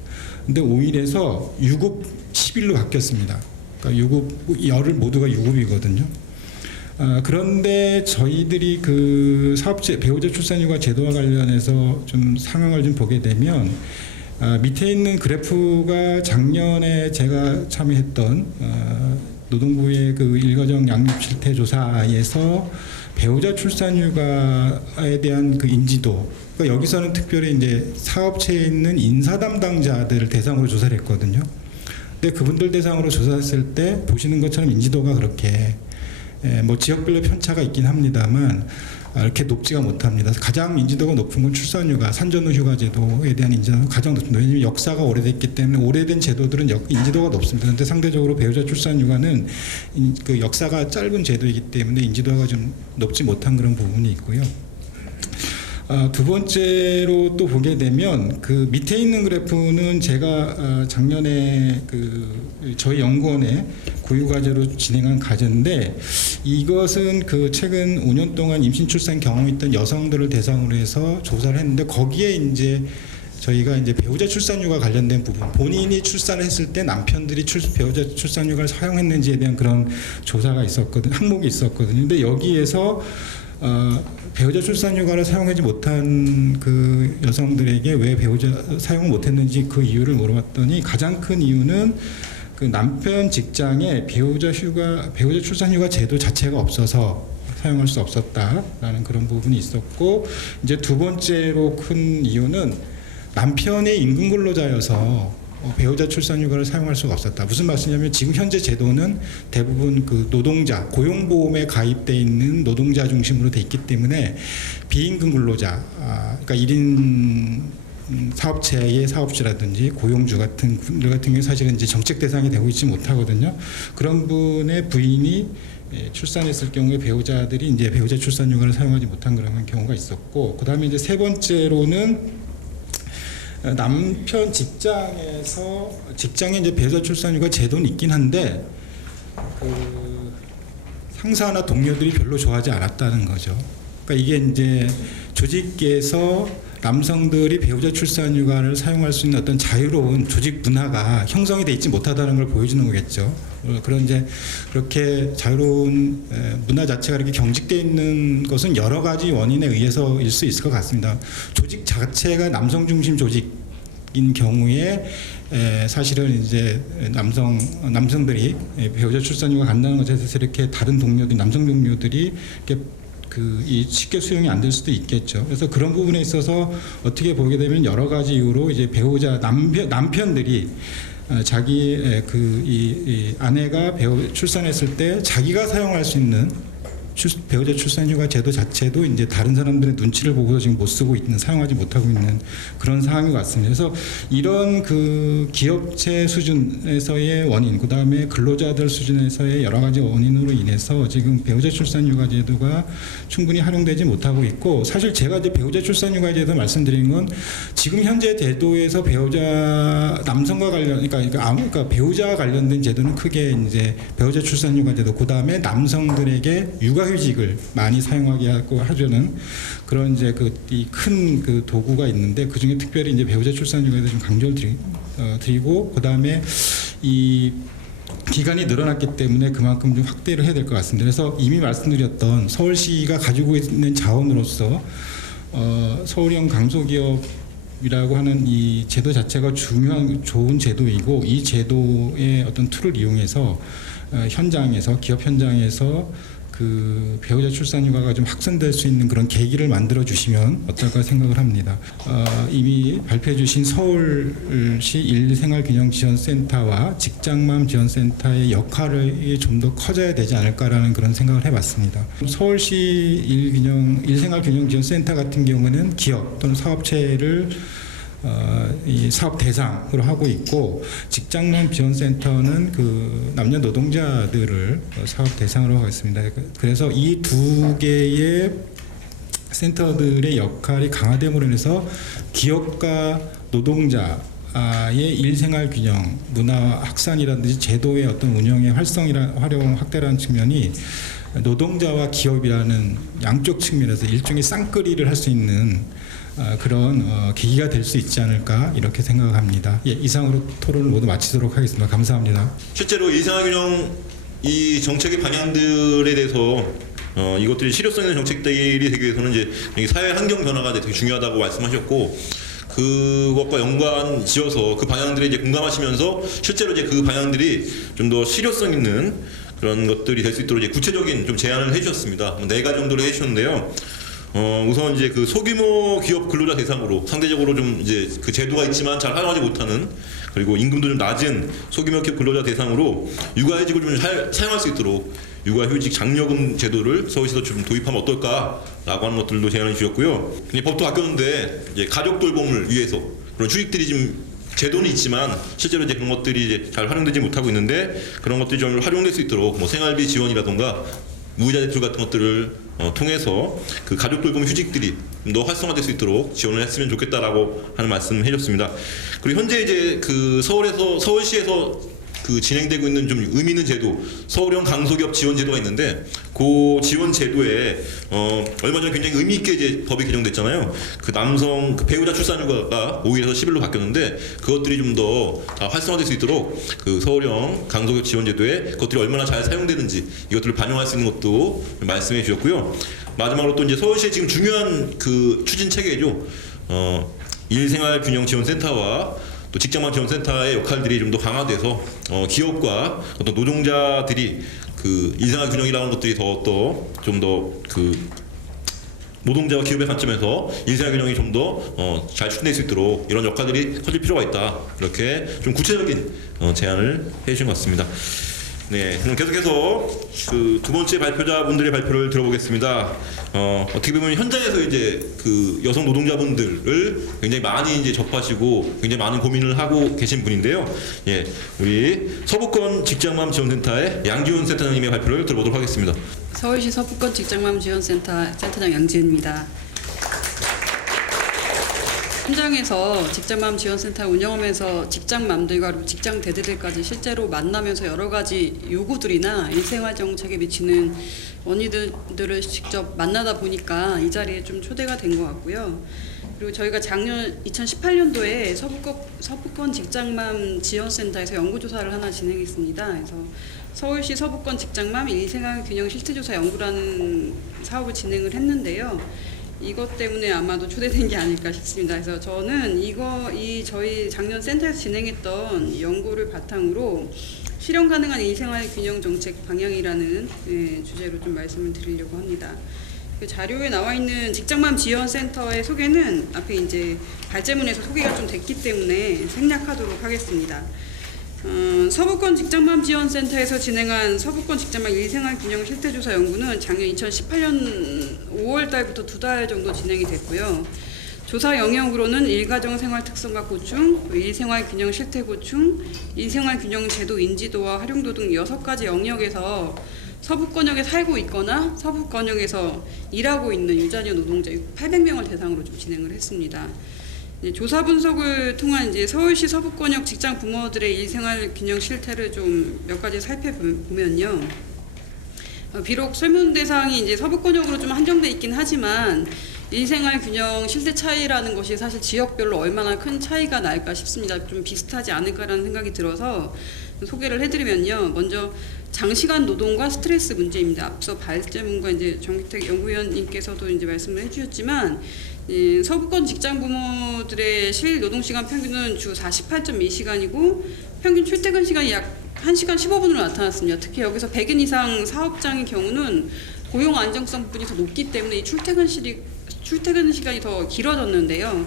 근데 5일에서 유급 10일로 바뀌었습니다. 그러니까 유급 열흘 모두가 유급이거든요. 그런데 저희들이 그 배우자 출산휴가 제도와 관련해서 좀 상황을 좀 보게 되면 밑에 있는 그래프가 작년에 제가 참여했던 노동부의 그 일가정 양립 실태 조사에서 배우자 출산휴가에 대한 그 인지도, 그러니까 여기서는 특별히 이제 사업체에 있는 인사 담당자들을 대상으로 조사를 했거든요. 근데 그분들 대상으로 조사했을 때 보시는 것처럼 인지도가 그렇게 뭐 지역별로 편차가 있긴 합니다만 이렇게 높지가 못합니다. 가장 인지도가 높은 건 출산휴가, 산전후 휴가제도에 대한 인지도가 가장 높습니다. 왜냐하면 역사가 오래됐기 때문에 오래된 제도들은 인지도가 높습니다. 그런데 상대적으로 배우자 출산휴가는 그 역사가 짧은 제도이기 때문에 인지도가 좀 높지 못한 그런 부분이 있고요. 두 번째로 또 보게 되면 그 밑에 있는 그래프는 제가 작년에 그 저희 연구원에 고유과제로 진행한 과제인데 이것은 그 최근 5년 동안 임신 출산 경험이 있던 여성들을 대상으로 해서 조사를 했는데 거기에 이제 저희가 이제 배우자 출산휴가 관련된 부분, 본인이 출산을 했을 때 남편들이 배우자 출산휴가를 사용했는지에 대한 그런 조사가 있었거든요. 항목이 있었거든요. 근데 여기에서 배우자 출산휴가를 사용하지 못한 그 여성들에게 왜 배우자 사용을 못했는지 그 이유를 물어봤더니 가장 큰 이유는 그 남편 직장에 배우자 출산휴가 제도 자체가 없어서 사용할 수 없었다라는 그런 부분이 있었고, 이제 두 번째로 큰 이유는 남편이 임금 근로자여서 배우자 출산휴가를 사용할 수가 없었다. 무슨 말씀이냐면 지금 현재 제도는 대부분 그 노동자, 고용보험에 가입돼 있는 노동자 중심으로 돼 있기 때문에 비임금 근로자, 그러니까 1인 사업체의 사업주라든지 고용주 같은 분들 같은 경우 사실은 이제 정책 대상이 되고 있지 못하거든요. 그런 분의 부인이 출산했을 경우에 배우자들이 이제 배우자 출산휴가를 사용하지 못한 그런 경우가 있었고, 그 다음에 이제 세 번째로는 남편 직장에 이제 배우자 출산휴가 제도는 있긴 한데 그 상사나 동료들이 별로 좋아하지 않았다는 거죠. 그러니까 이게 이제 조직에서 남성들이 배우자 출산휴가를 사용할 수 있는 어떤 자유로운 조직 문화가 형성이 돼 있지 못하다는 걸 보여주는 거겠죠. 그런 이제 그렇게 자유로운 문화 자체가 이렇게 경직되어 있는 것은 여러 가지 원인에 의해서일 수 있을 것 같습니다. 조직 자체가 남성 중심 조직인 경우에 사실은 이제 남성들이 배우자 출산휴가 간다는 것에 대해서 이렇게 다른 동료들, 남성 동료들이 이렇게 쉽게 수용이 안 될 수도 있겠죠. 그래서 그런 부분에 있어서 어떻게 보게 되면 여러 가지 이유로 이제 배우자 남편들이 자기 이 아내가 출산했을 때 자기가 사용할 수 있는 배우자 출산휴가 제도 자체도 이제 다른 사람들의 눈치를 보고서 지금 못 쓰고 있는, 사용하지 못하고 있는 그런 상황인 것 같습니다. 그래서 이런 그 기업체 수준에서의 원인, 그 다음에 근로자들 수준에서의 여러 가지 원인으로 인해서 지금 배우자 출산휴가 제도가 충분히 활용되지 못하고 있고, 사실 제가 이제 배우자 출산휴가 제도 말씀드린 건 지금 현재 제도에서 배우자 남성과 그러니까 배우자와 관련된 제도는 크게 이제 배우자 출산휴가 제도, 그 다음에 남성들에게 육아휴직을 많이 사용하게 하려는 그런 이제 이 큰 그 도구가 있는데, 그 중에 특별히 이제 배우자 출산휴가에 대해서 좀 강조를 드리고, 그 다음에 이 기간이 늘어났기 때문에 그만큼 좀 확대를 해야 될 것 같습니다. 그래서 이미 말씀드렸던 서울시가 가지고 있는 자원으로서 서울형 강소기업이라고 하는 이 제도 자체가 좋은 제도이고, 이 제도의 어떤 툴을 이용해서 기업 현장에서 그 배우자 출산휴가가 좀 확산될 수 있는 그런 계기를 만들어 주시면 어떨까 생각을 합니다. 이미 발표해 주신 서울시 일생활균형지원센터와 직장맘 지원센터의 역할이 좀 더 커져야 되지 않을까라는 그런 생각을 해봤습니다. 서울시 일생활균형지원센터 같은 경우는 기업 또는 사업체를 이 사업 대상으로 하고 있고, 직장맘 지원센터는 그 남녀 노동자들을 사업 대상으로 하고 있습니다. 그래서 이 두 개의 센터들의 역할이 강화됨으로 인해서 기업과 노동자의 일생활 균형, 문화 확산이라든지 제도의 어떤 운영의 활용 확대라는 측면이 노동자와 기업이라는 양쪽 측면에서 일종의 쌍끌이를 할 수 있는 그런 계기가 될 수 있지 않을까 이렇게 생각합니다. 예, 이상으로 토론을 모두 마치도록 하겠습니다. 감사합니다. 실제로 일생활균형 이 정책의 방향들에 대해서 이것들이 실효성 있는 정책들이 되기 위해서는 이제 사회 환경 변화가 되게 중요하다고 말씀하셨고, 그것과 연관 지어서 그 방향들에 이제 공감하시면서 실제로 이제 그 방향들이 좀 더 실효성 있는 그런 것들이 될 수 있도록 이제 구체적인 좀 제안을 해주셨습니다. 4가지 정도로 해주셨는데요. 우선 이제 그 소규모 기업 근로자 대상으로 상대적으로 좀 이제 그 제도가 있지만 잘 활용하지 못하는, 그리고 임금도 좀 낮은 소규모 기업 근로자 대상으로 육아휴직을 좀 사용할 수 있도록 육아휴직 장려금 제도를 서울시에서 좀 도입하면 어떨까라고 하는 것들도 제안을 주셨고요. 이제 법도 바뀌었는데 이제 가족 돌봄을 위해서 그런 휴직들이 좀 제도는 있지만 실제로 이제 그런 것들이 이제 잘 활용되지 못하고 있는데, 그런 것들이 좀 활용될 수 있도록 뭐 생활비 지원이라던가 무이자 대출 같은 것들을 통해서 그 가족 돌봄 휴직들이 좀 더 활성화될 수 있도록 지원을 했으면 좋겠다라고 하는 말씀을 해줬습니다. 그리고 현재 이제 그 서울시에서 그 진행되고 있는 좀 의미 있는 제도, 서울형 강소기업 지원 제도가 있는데, 그 지원 제도에 얼마 전에 굉장히 의미 있게 이제 법이 개정됐잖아요. 그 남성 그 배우자 출산휴가가 5일에서 10일로 바뀌었는데, 그것들이 좀 더 활성화될 수 있도록 그 서울형 강소기업 지원 제도에 그것들이 얼마나 잘 사용되는지 이것들을 반영할 수 있는 것도 말씀해 주셨고요. 마지막으로 또 이제 서울시의 지금 중요한 그 추진 체계죠. 일생활균형지원센터와 또 직장맘지원센터의 역할들이 좀 더 강화돼서 기업과 어떤 노동자들이 그 일생활균형이라는 것들이 좀 더 그 노동자와 기업의 관점에서 일생활균형이 좀 더 잘 추진될 수 있도록 이런 역할들이 커질 필요가 있다. 이렇게 좀 구체적인 제안을 해주신 것 같습니다. 네, 그럼 계속해서 그 두 번째 발표자분들의 발표를 들어보겠습니다. 어떻게 보면 현장에서 이제 그 여성 노동자분들을 굉장히 많이 이제 접하시고 굉장히 많은 고민을 하고 계신 분인데요. 예, 우리 서부권 직장맘 지원센터의 양지훈 센터장님의 발표를 들어보도록 하겠습니다. 서울시 서부권 직장맘 지원센터 센터장 양지은입니다. 현장에서 직장맘 지원센터 운영하면서 직장맘들과 그리고 직장대대들까지 실제로 만나면서 여러 가지 요구들이나 일생활 정책에 미치는 원인들을 직접 만나다 보니까 이 자리에 좀 초대가 된 것 같고요. 그리고 저희가 작년 2018년도에 서부권 직장맘 지원센터에서 연구조사를 하나 진행했습니다. 그래서 서울시 서부권 직장맘 일생활 균형 실태조사 연구라는 사업을 진행을 했는데요. 이것 때문에 아마도 초대된 게 아닐까 싶습니다. 그래서 저는 저희 작년 센터에서 진행했던 연구를 바탕으로 실현 가능한 일생활 균형 정책 방향이라는 주제로 좀 말씀을 드리려고 합니다. 그 자료에 나와 있는 직장맘 지원센터의 소개는 앞에 이제 발제문에서 소개가 좀 됐기 때문에 생략하도록 하겠습니다. 서부권 직장맘 지원센터에서 진행한 서부권 직장맘 일생활 균형 실태조사 연구는 작년 2018년 5월 달부터 2달 정도 진행이 됐고요. 조사 영역으로는 일가정 생활 특성과 고충, 일생활 균형 실태 고충, 일생활 균형 제도 인지도와 활용도 등 6가지 영역에서 서부권역에 살고 있거나 서부권역에서 일하고 있는 유자녀 노동자 800명을 대상으로 좀 진행을 했습니다. 조사 분석을 통한 이제 서울시 서부권역 직장 부모들의 일생활 균형 실태를 좀 몇 가지 살펴보면요. 비록 설문 대상이 이제 서부권역으로 좀 한정돼 있긴 하지만 일생활 균형 실태 차이라는 것이 사실 지역별로 얼마나 큰 차이가 날까 싶습니다. 좀 비슷하지 않을까라는 생각이 들어서 소개를 해드리면요. 먼저 장시간 노동과 스트레스 문제입니다. 앞서 발제문과 이제 정기택 연구위원님께서도 이제 말씀을 해주셨지만 서부권 직장 부모들의 실 노동시간 평균은 주 48.2시간이고 평균 출퇴근 시간이 약 1시간 15분으로 나타났습니다. 특히 여기서 100인 이상 사업장의 경우는 고용 안정성 부분이 더 높기 때문에 이 출퇴근 시간이 더 길어졌는데요.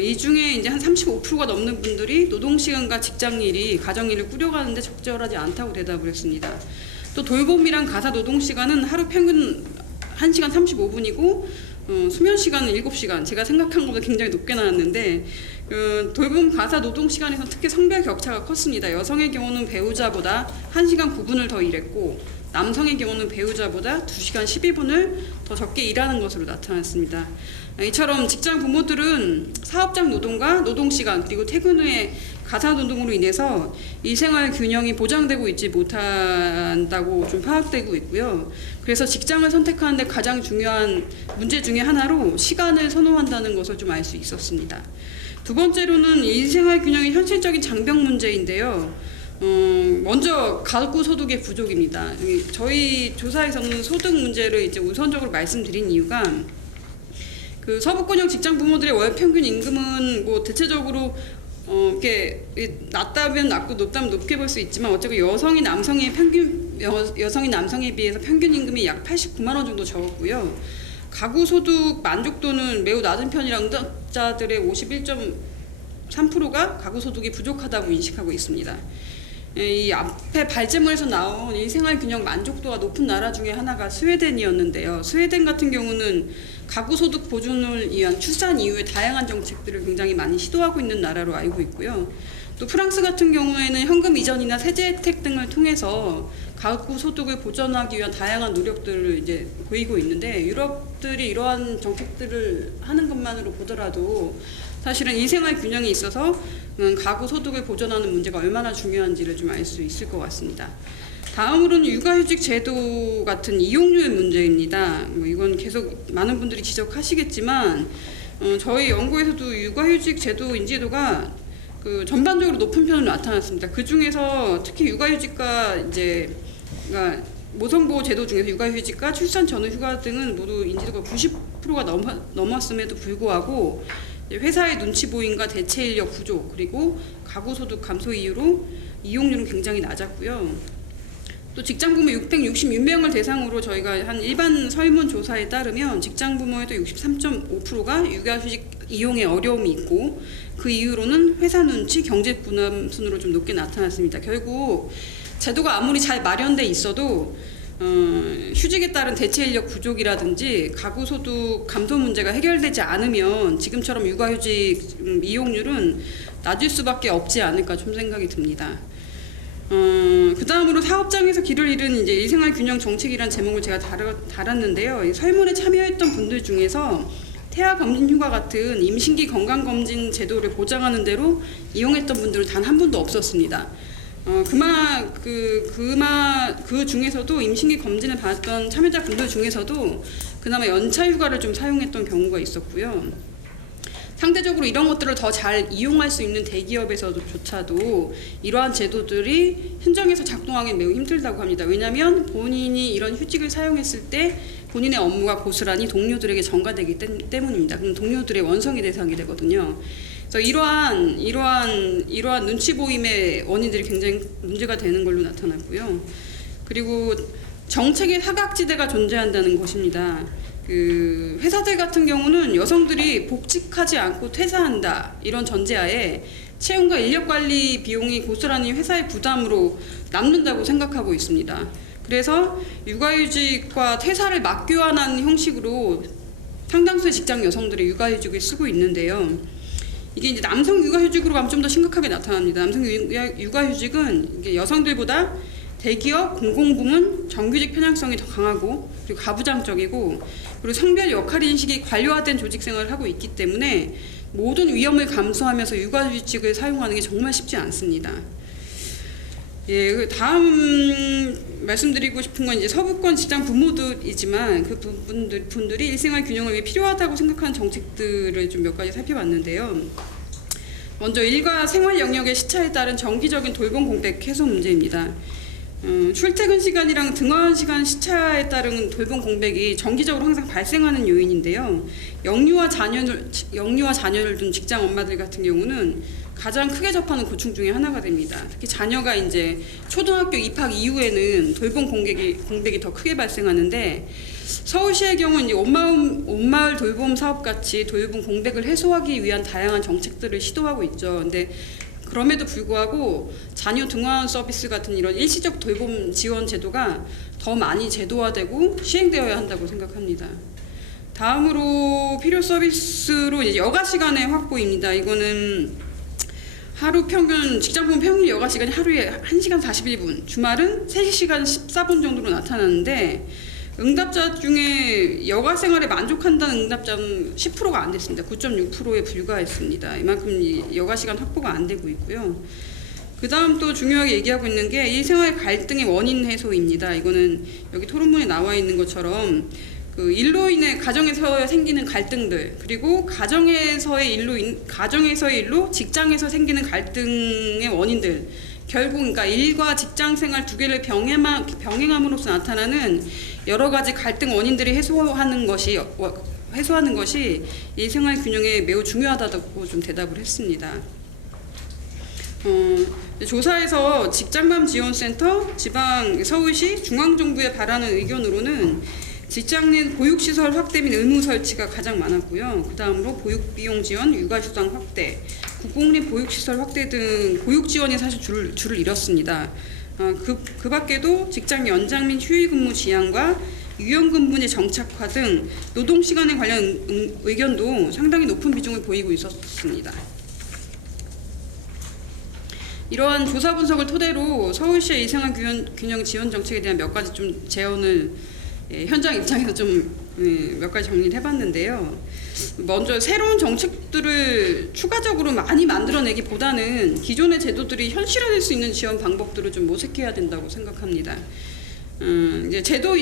이 중에 이제 한 35%가 넘는 분들이 노동시간과 직장일이 가정일을 꾸려가는데 적절하지 않다고 대답을 했습니다. 또 돌봄이랑 가사 노동시간은 하루 평균 1시간 35분이고 수면시간은 7시간, 제가 생각한 것보다 굉장히 높게 나왔는데 돌봄 가사 노동시간에서 특히 성별 격차가 컸습니다. 여성의 경우는 배우자보다 1시간 9분을 더 일했고 남성의 경우는 배우자보다 2시간 12분을 더 적게 일하는 것으로 나타났습니다. 이처럼 직장 부모들은 사업장 노동과 노동시간 그리고 퇴근 후에 가사 노동으로 인해서 일생활 균형이 보장되고 있지 못한다고 좀 파악되고 있고요. 그래서 직장을 선택하는데 가장 중요한 문제 중에 하나로 시간을 선호한다는 것을 좀 알 수 있었습니다. 두 번째로는 일생활 균형의 현실적인 장벽 문제인데요. 먼저 가구 소득의 부족입니다. 저희 조사에서는 소득 문제를 이제 우선적으로 말씀드린 이유가 그 서부권역 직장 부모들의 월 평균 임금은 뭐 대체적으로 이렇게 낮다면 낮고 높다면 높게 볼 수 있지만 어쨌든 여성이 남성에 비해서 평균 임금이 약 89만 원 정도 적었고요. 가구 소득 만족도는 매우 낮은 편이라 응답자들의 51.3%가 가구 소득이 부족하다고 인식하고 있습니다. 이 앞에 발제문에서 나온 일생활 균형 만족도가 높은 나라 중에 하나가 스웨덴이었는데요. 스웨덴 같은 경우는 가구 소득 보존을 위한 출산 이후의 다양한 정책들을 굉장히 많이 시도하고 있는 나라로 알고 있고요. 또 프랑스 같은 경우에는 현금 이전이나 세제 혜택 등을 통해서 가구 소득을 보전하기 위한 다양한 노력들을 이제 보이고 있는데, 유럽들이 이러한 정책들을 하는 것만으로 보더라도 사실은 일생활 균형에 있어서 가구 소득을 보전하는 문제가 얼마나 중요한지를 좀 알 수 있을 것 같습니다. 다음으로는 육아휴직 제도 같은 이용률 문제입니다. 이건 계속 많은 분들이 지적하시겠지만 저희 연구에서도 육아휴직 제도 인지도가 전반적으로 높은 편으로 나타났습니다. 그 중에서 특히 육아휴직과 그러니까 모성보호 제도 중에서 육아휴직과 출산 전후 휴가 등은 모두 인지도가 90%가 넘었음에도 불구하고 회사의 눈치 보임과 대체 인력 부족, 그리고 가구 소득 감소 이유로 이용률은 굉장히 낮았고요. 또 직장 부모 666명을 대상으로 저희가 한 일반 설문 조사에 따르면 직장 부모에도 63.5%가 육아휴직 이용에 어려움이 있고, 그 이유로는 회사 눈치, 경제 부담 순으로 좀 높게 나타났습니다. 결국 제도가 아무리 잘 마련돼 있어도 휴직에 따른 대체 인력 부족이라든지 가구 소득 감소 문제가 해결되지 않으면 지금처럼 육아휴직 이용률은 낮을 수밖에 없지 않을까 좀 생각이 듭니다. 그 다음으로 사업장에서 길을 잃은 이제 일생활 균형 정책이라는 제목을 제가 달았는데요. 이 설문에 참여했던 분들 중에서 태아 검진 휴가 같은 임신기 건강 검진 제도를 보장하는 대로 이용했던 분들은 단 한 분도 없었습니다. 그 중에서도 임신기 검진을 받았던 참여자분들 중에서도 그나마 연차 휴가를 좀 사용했던 경우가 있었고요. 상대적으로 이런 것들을 더 잘 이용할 수 있는 대기업에서조차도 이러한 제도들이 현장에서 작동하기 매우 힘들다고 합니다. 왜냐하면 본인이 이런 휴직을 사용했을 때 본인의 업무가 고스란히 동료들에게 전가되기 때문입니다. 그럼 동료들의 원성의 대상이 되거든요. 그래서 이러한 눈치 보임의 원인들이 굉장히 문제가 되는 걸로 나타났고요. 그리고 정책의 사각지대가 존재한다는 것입니다. 회사들 같은 경우는 여성들이 복직하지 않고 퇴사한다 이런 전제하에 채용과 인력 관리 비용이 고스란히 회사의 부담으로 남는다고 생각하고 있습니다. 그래서 육아휴직과 퇴사를 맞교환하는 형식으로 상당수의 직장 여성들이 육아휴직을 쓰고 있는데요. 이게 이제 남성 육아휴직으로 가면 좀 더 심각하게 나타납니다. 남성 육아휴직은 이게 여성들보다 대기업, 공공부문, 정규직 편향성이 더 강하고, 그리고 가부장적이고, 그리고 성별 역할 인식이 관료화된 조직 생활을 하고 있기 때문에 모든 위험을 감수하면서 육아휴직을 사용하는 게 정말 쉽지 않습니다. 다음 말씀드리고 싶은 건 이제 서구권 직장 부모들이지만 그 분들이 일생활 균형을 위해 필요하다고 생각하는 정책들을 좀 몇 가지 살펴봤는데요. 먼저 일과 생활 영역의 시차에 따른 정기적인 돌봄 공백 해소 문제입니다. 출퇴근 시간이랑 등원 시간 시차에 따른 돌봄 공백이 정기적으로 항상 발생하는 요인인데요. 영유아 자녀를 둔 직장 엄마들 같은 경우는 가장 크게 접하는 고충 중에 하나가 됩니다. 특히 자녀가 이제 초등학교 입학 이후에는 돌봄 공백이 더 크게 발생하는데, 서울시의 경우 이제 온마을 돌봄 사업 같이 돌봄 공백을 해소하기 위한 다양한 정책들을 시도하고 있죠. 근데 그럼에도 불구하고 자녀 등원 서비스 같은 이런 일시적 돌봄 지원 제도가 더 많이 제도화되고 시행되어야 한다고 생각합니다. 다음으로 필요 서비스로 이제 여가 시간의 확보입니다. 이거는 하루 평균 직장부문 평균 여가 시간이 하루에 1시간 41분, 주말은 3시간 14분 정도로 나타나는데, 응답자 중에 여가 생활에 만족한다는 응답자는 10%가 안 됐습니다. 9.6%에 불과했습니다. 이만큼 여가 시간 확보가 안 되고 있고요. 그 다음 또 중요하게 얘기하고 있는 게 일생활 갈등의 원인 해소입니다. 이거는 여기 토론문에 나와 있는 것처럼 일로 인해 가정에서 생기는 갈등들, 그리고 가정에서의 일로 직장에서 생기는 갈등의 원인들, 결국 그러니까 일과 직장 생활 두 개를 병행함으로써 나타나는 여러 가지 갈등 원인들이 해소하는 것이 일생활 균형에 매우 중요하다고 좀 대답을 했습니다. 조사에서 직장맘 지원센터, 지방 서울시, 중앙정부에 바라는 의견으로는 직장 내 보육시설 확대 및 의무 설치가 가장 많았고요. 그 다음으로 보육비용 지원, 육아휴장 확대, 국공립 보육시설 확대 등 보육 지원이 사실 줄을 잃었습니다. 그 밖에도 직장 연장 및 휴일근무 지향과 유연근무제 정착화 등 노동시간에 관련 의견도 상당히 높은 비중을 보이고 있었습니다. 이러한 조사 분석을 토대로 서울시의 이생활균형 지원 정책에 대한 몇 가지 좀 제언을 현장 입장에서 좀 몇 가지 정리를 해봤는데요. 먼저 새로운 정책들을 추가적으로 많이 만들어내기보다는 기존의 제도들이 현실화될 수 있는 지원 방법들을 좀 모색해야 된다고 생각합니다. 이제 제도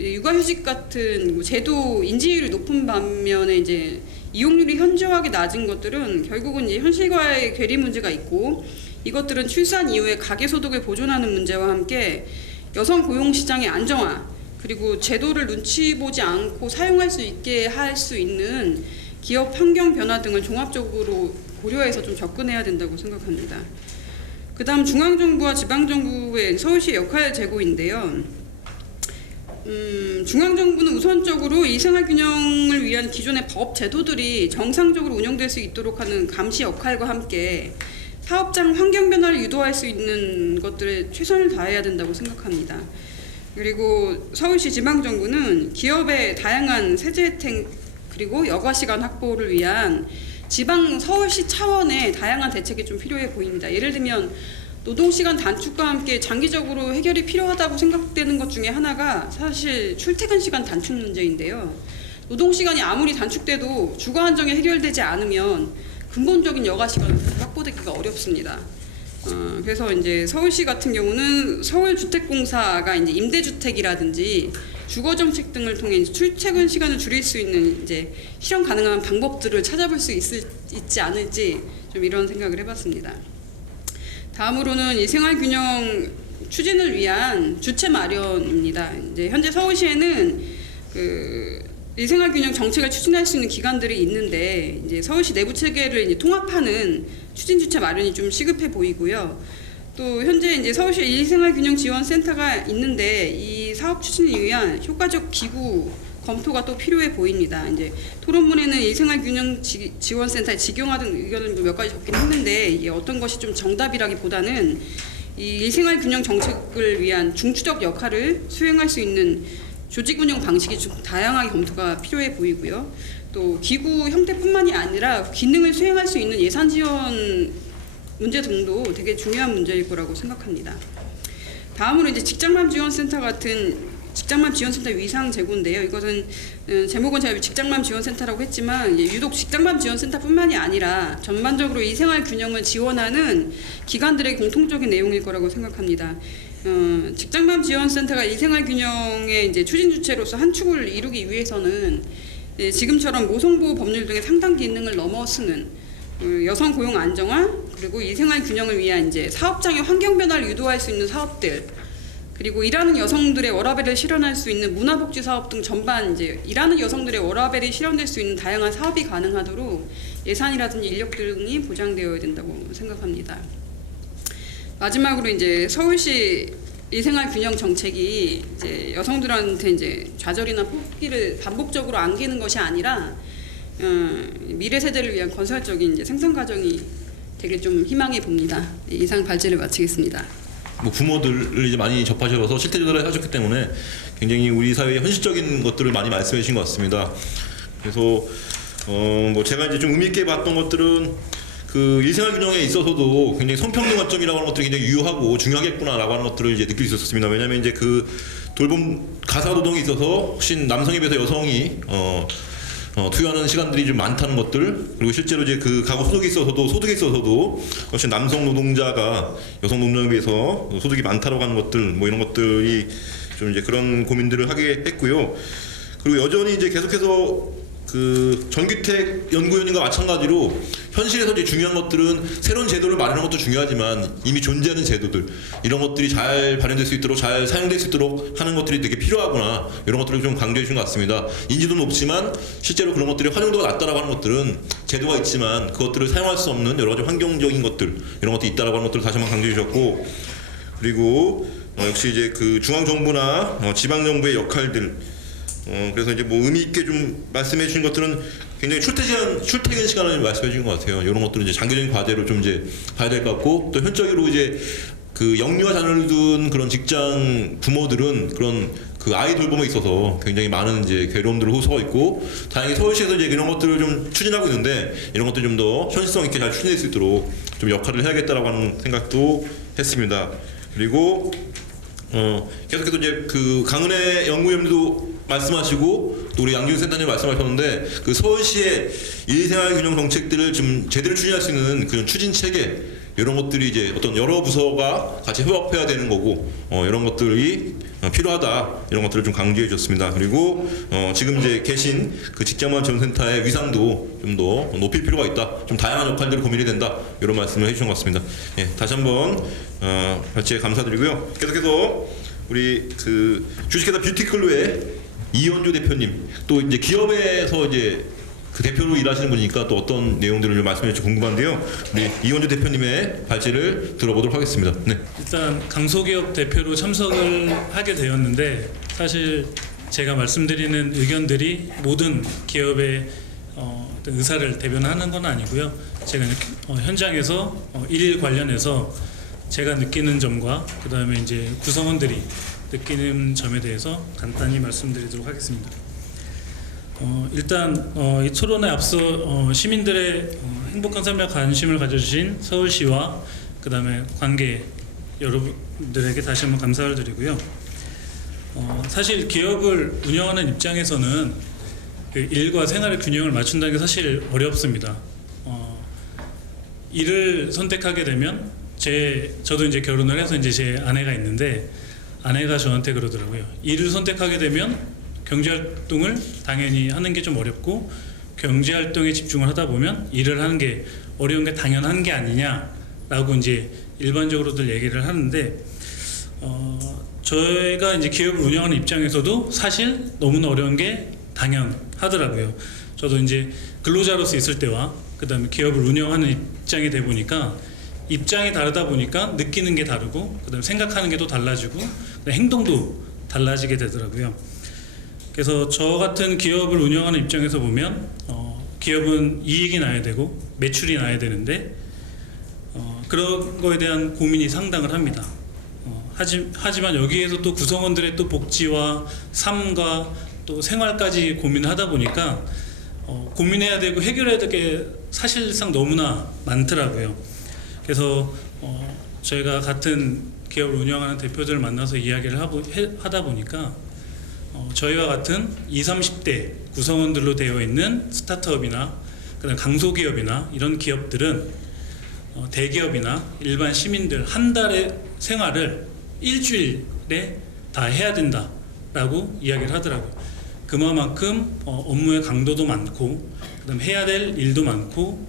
육아휴직 같은 제도 인지율이 높은 반면에 이제 이용률이 현저하게 낮은 것들은 결국은 이제 현실과의 괴리 문제가 있고, 이것들은 출산 이후에 가계소득을 보존하는 문제와 함께 여성 고용시장의 안정화, 그리고 제도를 눈치 보지 않고 사용할 수 있게 할 수 있는 기업 환경 변화 등을 종합적으로 고려해서 좀 접근해야 된다고 생각합니다. 그 다음 중앙정부와 지방정부의 서울시의 역할 제고인데요. 중앙정부는 우선적으로 이 생활균형을 위한 기존의 법 제도들이 정상적으로 운영될 수 있도록 하는 감시 역할과 함께 사업장 환경 변화를 유도할 수 있는 것들에 최선을 다해야 된다고 생각합니다. 그리고 서울시 지방정부는 기업의 다양한 세제 혜택 그리고 여가시간 확보를 위한 지방 서울시 차원의 다양한 대책이 좀 필요해 보입니다. 예를 들면 노동시간 단축과 함께 장기적으로 해결이 필요하다고 생각되는 것 중에 하나가 사실 출퇴근 시간 단축 문제인데요. 노동시간이 아무리 단축돼도 주거 안정이 해결되지 않으면 근본적인 여가시간은 확보되기가 어렵습니다. 그래서 이제 서울시 같은 경우는 서울주택공사가 이제 임대주택이라든지 주거정책 등을 통해 이제 출퇴근 시간을 줄일 수 있는 이제 실현 가능한 방법들을 찾아볼 수 있지 않을지 좀 이런 생각을 해봤습니다. 다음으로는 이 생활균형 추진을 위한 주체 마련입니다. 이제 현재 서울시에는 이 생활균형 정책을 추진할 수 있는 기관들이 있는데 이제 서울시 내부 체계를 이제 통합하는 추진 주체 마련이 좀 시급해 보이고요. 또 현재 이제 서울시 이생활균형지원센터가 있는데 이 사업 추진을 위한 효과적 기구 검토가 또 필요해 보입니다. 이제 토론문에는 이생활균형지원센터에 직용하던 의견을 몇 가지 적긴 했는데 이게 어떤 것이 좀 정답이라기보다는 이 일생활균형 정책을 위한 중추적 역할을 수행할 수 있는 조직 운영 방식이 좀 다양하게 검토가 필요해 보이고요. 또 기구 형태뿐만이 아니라 기능을 수행할 수 있는 예산 지원 문제 등도 되게 중요한 문제일 거라고 생각합니다. 다음으로 이제 직장맘 지원센터 같은 직장맘 지원센터 위상 제고인데요. 이것은 제목은 제가 직장맘 지원센터라고 했지만 유독 직장맘 지원센터뿐만이 아니라 전반적으로 이 생활 균형을 지원하는 기관들의 공통적인 내용일 거라고 생각합니다. 직장맘 지원센터가 이 생활 균형의 이제 추진 주체로서 한 축을 이루기 위해서는 지금처럼 모성보호 법률 등의 상당 기능을 넘어서는 여성 고용 안정화 그리고 이 생활 균형을 위한 이제 사업장의 환경 변화를 유도할 수 있는 사업들 그리고 일하는 여성들의 워라밸을 실현할 수 있는 문화복지 사업 등 전반 이제 일하는 여성들의 워라밸이 실현될 수 있는 다양한 사업이 가능하도록 예산이라든지 인력 등이 보장되어야 된다고 생각합니다. 마지막으로 이제 서울시 일생활 균형 정책이 이제 여성들한테 이제 좌절이나 포기를 반복적으로 안기는 것이 아니라 미래 세대를 위한 건설적인 이제 생산 과정이 되게 좀 희망해 봅니다. 이상 발제를 마치겠습니다. 뭐 부모들을 이제 많이 접하셔서 실태 조사를 하셨기 때문에 굉장히 우리 사회의 현실적인 것들을 많이 말씀해 주신 것 같습니다. 그래서 뭐 제가 이제 좀 의미 있게 봤던 것들은 그 일생활 균형에 있어서도 굉장히 성평등 관점이라고 하는 것들이 굉장히 유효하고 중요하겠구나라고 하는 것들을 이제 느낄 수 있었습니다. 왜냐하면 이제 그 돌봄 가사 노동에 있어서 훨씬 남성에 비해서 여성이 투여하는 시간들이 좀 많다는 것들 그리고 실제로 이제 그 가구 소득에 있어서도 훨씬 남성 노동자가 여성 노동자에 비해서 소득이 많다라고 하는 것들 뭐 이런 것들이 좀 이제 그런 고민들을 하게 했고요. 그리고 여전히 이제 계속해서 그 전규택 연구위원님과 마찬가지로 현실에서 이제 중요한 것들은 새로운 제도를 마련하는 것도 중요하지만 이미 존재하는 제도들 이런 것들이 잘 발현될 수 있도록 잘 사용될 수 있도록 하는 것들이 되게 필요하구나 이런 것들을 좀 강조해 주신 것 같습니다. 인지도 높지만 실제로 그런 것들이 활용도가 낮다라고 하는 것들은 제도가 있지만 그것들을 사용할 수 없는 여러 가지 환경적인 것들 이런 것들이 있다라고 하는 것들을 다시 한번 강조해 주셨고 그리고 역시 이제 그 중앙정부나 지방정부의 역할들 그래서 이제 뭐 의미 있게 좀 말씀해 주신 것들은 굉장히 출퇴근 시간을 말씀해 주신 것 같아요. 이런 것들은 이제 장기적인 과제로 좀 이제 봐야 될 것 같고, 또 현적으로 이제 그 영유아 자녀를 둔 그런 직장 부모들은 그런 그 아이 돌봄에 있어서 굉장히 많은 이제 괴로움들을 호소하고 있고, 다행히 서울시에서 이제 이런 것들을 좀 추진하고 있는데, 이런 것들 좀 더 현실성 있게 잘 추진될 수 있도록 좀 역할을 해야겠다라고 하는 생각도 했습니다. 그리고 계속해서 이제 그 강은혜 연구위원님도 말씀하시고 또 우리 양지훈 센터님 말씀하셨는데, 그 서울시의 일생활 균형 정책들을 좀 제대로 추진할 수 있는 그런 추진 체계, 이런 것들이 이제 어떤 여러 부서가 같이 협업해야 되는 거고, 이런 것들이 필요하다, 이런 것들을 좀 강조해 주셨습니다. 그리고 지금 이제 계신 그 직장만 지원센터의 위상도 좀 더 높일 필요가 있다, 좀 다양한 역할들이 고민이 된다, 이런 말씀을 해주신 것 같습니다. 예, 다시 한번 발제 감사드리고요. 계속해서 우리 그 주식회사 뷰티클루의 이현주 대표님, 또 이제 기업에서 이제 그 대표로 일하시는 분이니까 또 어떤 내용들을 좀 말씀해 주시면 궁금한데요. 우리 이현주 대표님의 발제를 들어보도록 하겠습니다. 네. 일단 강소기업 대표로 참석을 하게 되었는데, 사실 제가 말씀드리는 의견들이 모든 기업의 어떤 의사를 대변하는 건 아니고요. 제가 현장에서 일 관련해서 제가 느끼는 점과 그 다음에 이제 구성원들이 느끼는 점에 대해서 간단히 말씀드리도록 하겠습니다. 일단 이 토론에 앞서 시민들의 행복한 삶에 관심을 가져주신 서울시와 그 다음에 관계 여러분들에게 다시 한번 감사를 드리고요. 사실 기업을 운영하는 입장에서는 그 일과 생활의 균형을 맞춘다는 게 사실 어렵습니다. 일을 선택하게 되면 저도 이제 결혼을 해서 이제 제 아내가 있는데, 아내가 저한테 그러더라고요. 일을 선택하게 되면 경제활동을 당연히 하는 게 좀 어렵고, 경제활동에 집중을 하다 보면 일을 하는 게 어려운 게 당연한 게 아니냐라고 이제 일반적으로들 얘기를 하는데, 저희가 이제 기업을 운영하는 입장에서도 사실 너무나 어려운 게 당연하더라고요. 저도 이제 근로자로서 있을 때와 그 다음에 기업을 운영하는 입장이 돼 보니까, 입장이 다르다 보니까 느끼는 게 다르고, 그 다음에 생각하는 게 또 달라지고, 행동도 달라지게 되더라고요. 그래서 저 같은 기업을 운영하는 입장에서 보면 기업은 이익이 나야 되고 매출이 나야 되는데, 그런 거에 대한 고민이 상당을 합니다. 하지만 여기에서 또 구성원들의 또 복지와 삶과 또 생활까지 고민하다 보니까 고민해야 되고 해결해야 될 게 사실상 너무나 많더라고요. 그래서 저희가 같은 기업을 운영하는 대표들을 만나서 이야기를 하다 보니까 저희와 같은 20, 30대 구성원들로 되어 있는 스타트업이나 그다음 강소기업이나 이런 기업들은 대기업이나 일반 시민들 한 달의 생활을 일주일에 다 해야 된다라고 이야기를 하더라고요. 그만큼 업무의 강도도 많고, 그다음 해야 될 일도 많고,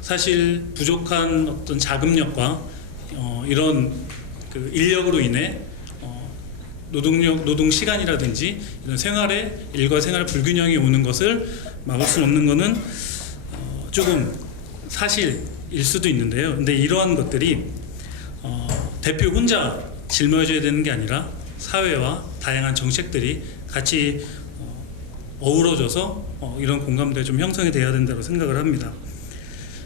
사실 부족한 어떤 자금력과 이런 그 인력으로 인해 노동 시간이라든지 이런 일과 생활 불균형이 오는 것을 막을 수 없는 것은 조금 사실일 수도 있는데요. 근데 이러한 것들이 대표 혼자 짊어져야 되는 게 아니라 사회와 다양한 정책들이 같이 어우러져서 이런 공감대가 좀 형성이 돼야 된다고 생각을 합니다.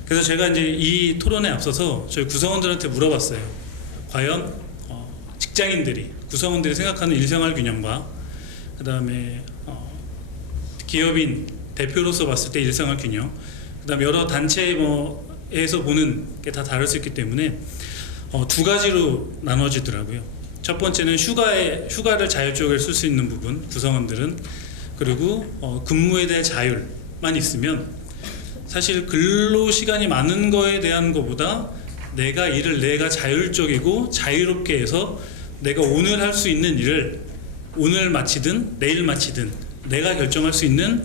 그래서 제가 이제 이 토론에 앞서서 저희 구성원들한테 물어봤어요. 과연 직장인들이, 구성원들이 생각하는 일생활 균형과 그 다음에 기업인 대표로서 봤을 때 일생활 균형, 그 다음에 여러 단체에서 보는 게 다 다를 수 있기 때문에 두 가지로 나눠지더라고요. 첫 번째는 휴가를 자율적으로 쓸 수 있는 부분, 구성원들은. 그리고 근무에 대한 자율만 있으면 사실 근로 시간이 많은 거에 대한 것보다 내가 자율적이고 자유롭게 해서 내가 오늘 할 수 있는 일을 오늘 마치든 내일 마치든 내가 결정할 수 있는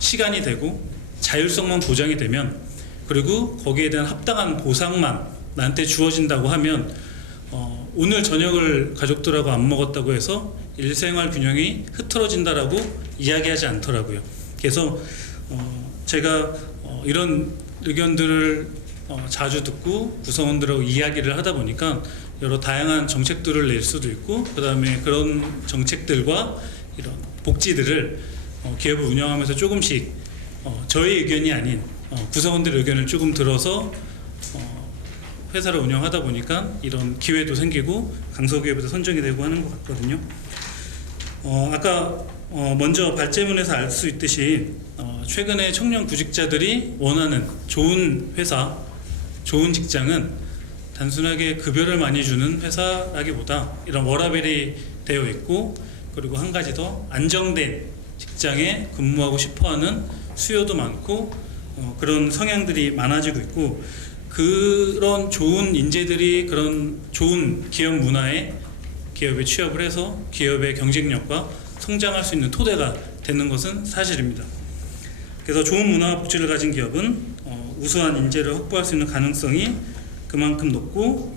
시간이 되고 자율성만 보장이 되면, 그리고 거기에 대한 합당한 보상만 나한테 주어진다고 하면 오늘 저녁을 가족들하고 안 먹었다고 해서 일생활 균형이 흐트러진다라고 이야기하지 않더라고요. 그래서 제가 이런 의견들을 자주 듣고 구성원들하고 이야기를 하다 보니까 여러 다양한 정책들을 낼 수도 있고, 그 다음에 그런 정책들과 이런 복지들을 기업을 운영하면서 조금씩 저의 의견이 아닌 구성원들의 의견을 조금 들어서 회사를 운영하다 보니까 이런 기회도 생기고 강소기업에서 선정이 되고 하는 것 같거든요. 아까 먼저 발제문에서 알 수 있듯이 최근에 청년 구직자들이 원하는 좋은 회사, 좋은 직장은 단순하게 급여를 많이 주는 회사라기보다 이런 워라밸이 되어 있고, 그리고 한 가지 더 안정된 직장에 근무하고 싶어하는 수요도 많고 그런 성향들이 많아지고 있고, 그런 좋은 인재들이 그런 좋은 기업 문화에 기업에 취업을 해서 기업의 경쟁력과 성장할 수 있는 토대가 되는 것은 사실입니다. 그래서 좋은 문화와 복지를 가진 기업은 우수한 인재를 확보할 수 있는 가능성이 그만큼 높고,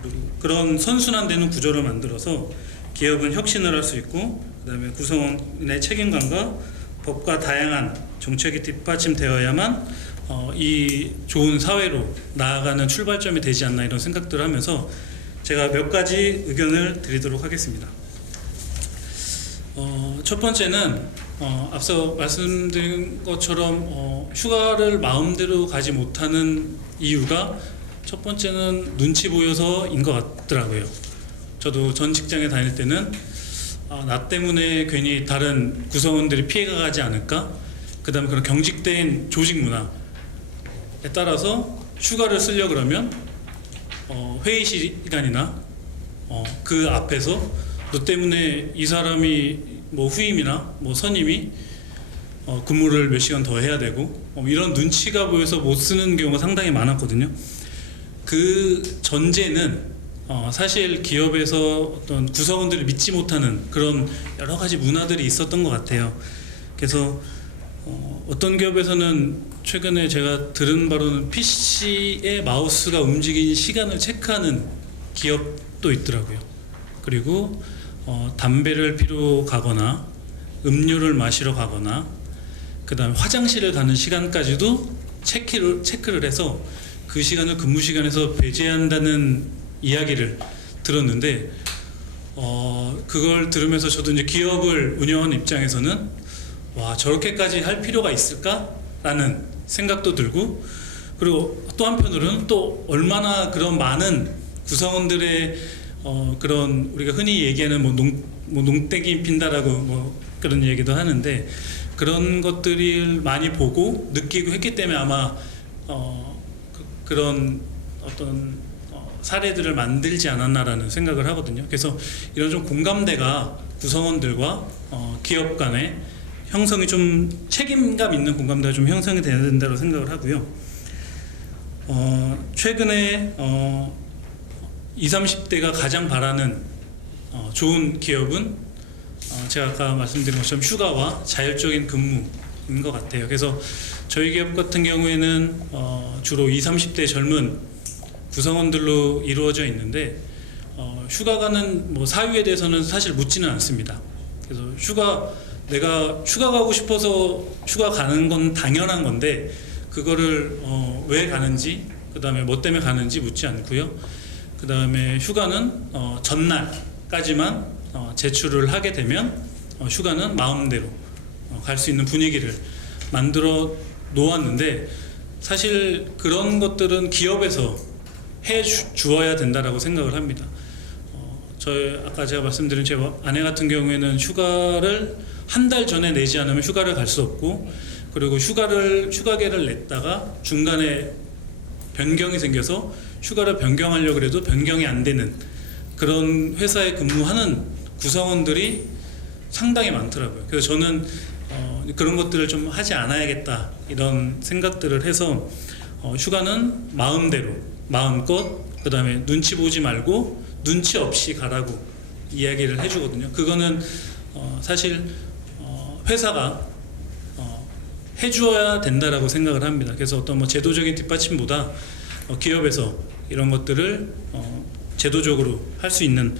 그리고 그런 선순환되는 구조를 만들어서 기업은 혁신을 할 수 있고, 그 다음에 구성원의 책임감과 법과 다양한 정책이 뒷받침되어야만 이 좋은 사회로 나아가는 출발점이 되지 않나, 이런 생각들을 하면서 제가 몇 가지 의견을 드리도록 하겠습니다. 첫 번째는 앞서 말씀드린 것처럼 휴가를 마음대로 가지 못하는 이유가, 첫 번째는 눈치 보여서인 것 같더라고요. 저도 전 직장에 다닐 때는 나 때문에 괜히 다른 구성원들이 피해가 가지 않을까, 그 다음에 그런 경직된 조직 문화에 따라서 휴가를 쓰려고 그러면 회의 시간이나 그 앞에서 너 때문에 이 사람이 뭐 후임이나 뭐 선임이 근무를 몇 시간 더 해야 되고 이런 눈치가 보여서 못 쓰는 경우가 상당히 많았거든요. 그 전제는 사실 기업에서 어떤 구성원들을 믿지 못하는 그런 여러 가지 문화들이 있었던 것 같아요. 그래서 어떤 기업에서는 최근에 제가 들은 바로는 PC의 마우스가 움직인 시간을 체크하는 기업도 있더라고요. 그리고 담배를 피러 가거나 음료를 마시러 가거나 그 다음에 화장실을 가는 시간까지도 체크를 해서 그 시간을 근무 시간에서 배제한다는 이야기를 들었는데, 그걸 들으면서 저도 이제 기업을 운영하는 입장에서는 와, 저렇게까지 할 필요가 있을까라는 생각도 들고, 그리고 또 한편으로는 또 얼마나 그런 많은 구성원들의 그런 우리가 흔히 얘기하는 뭐 농땡이 핀다라고 뭐 그런 얘기도 하는데, 그런 것들을 많이 보고 느끼고 했기 때문에 아마 그런 어떤 사례들을 만들지 않았나라는 생각을 하거든요. 그래서 이런 좀 공감대가 구성원들과 기업 간에 형성이 좀 책임감 있는 공감대가 좀 형성이 돼야 된다고 생각을 하고요. 최근에 20, 30대가 가장 바라는 좋은 기업은 제가 아까 말씀드린 것처럼 휴가와 자율적인 근무인 것 같아요. 그래서 저희 기업 같은 경우에는 주로 20, 30대 젊은 구성원들로 이루어져 있는데, 휴가 가는 뭐 사유에 대해서는 사실 묻지는 않습니다. 그래서 내가 휴가 가고 싶어서 휴가 가는 건 당연한 건데, 그거를 왜 가는지, 그 다음에 뭐 때문에 가는지 묻지 않고요. 그 다음에 휴가는 전날까지만 제출을 하게 되면 휴가는 마음대로 갈 수 있는 분위기를 만들어 놓았는데, 사실 그런 것들은 기업에서 해 주어야 된다라고 생각을 합니다. 아까 제가 말씀드린 제 아내 같은 경우에는 휴가를 한 달 전에 내지 않으면 휴가를 갈 수 없고, 그리고 휴가계를 냈다가 중간에 변경이 생겨서 휴가를 변경하려고 해도 변경이 안 되는 그런 회사에 근무하는 구성원들이 상당히 많더라고요. 그래서 저는 그런 것들을 좀 하지 않아야겠다, 이런 생각들을 해서 휴가는 마음대로 마음껏, 그 다음에 눈치 보지 말고 눈치 없이 가라고 이야기를 해주거든요. 그거는 사실 회사가 해주어야 된다라고 생각을 합니다. 그래서 어떤 뭐 제도적인 뒷받침보다 기업에서 이런 것들을 제도적으로 할 수 있는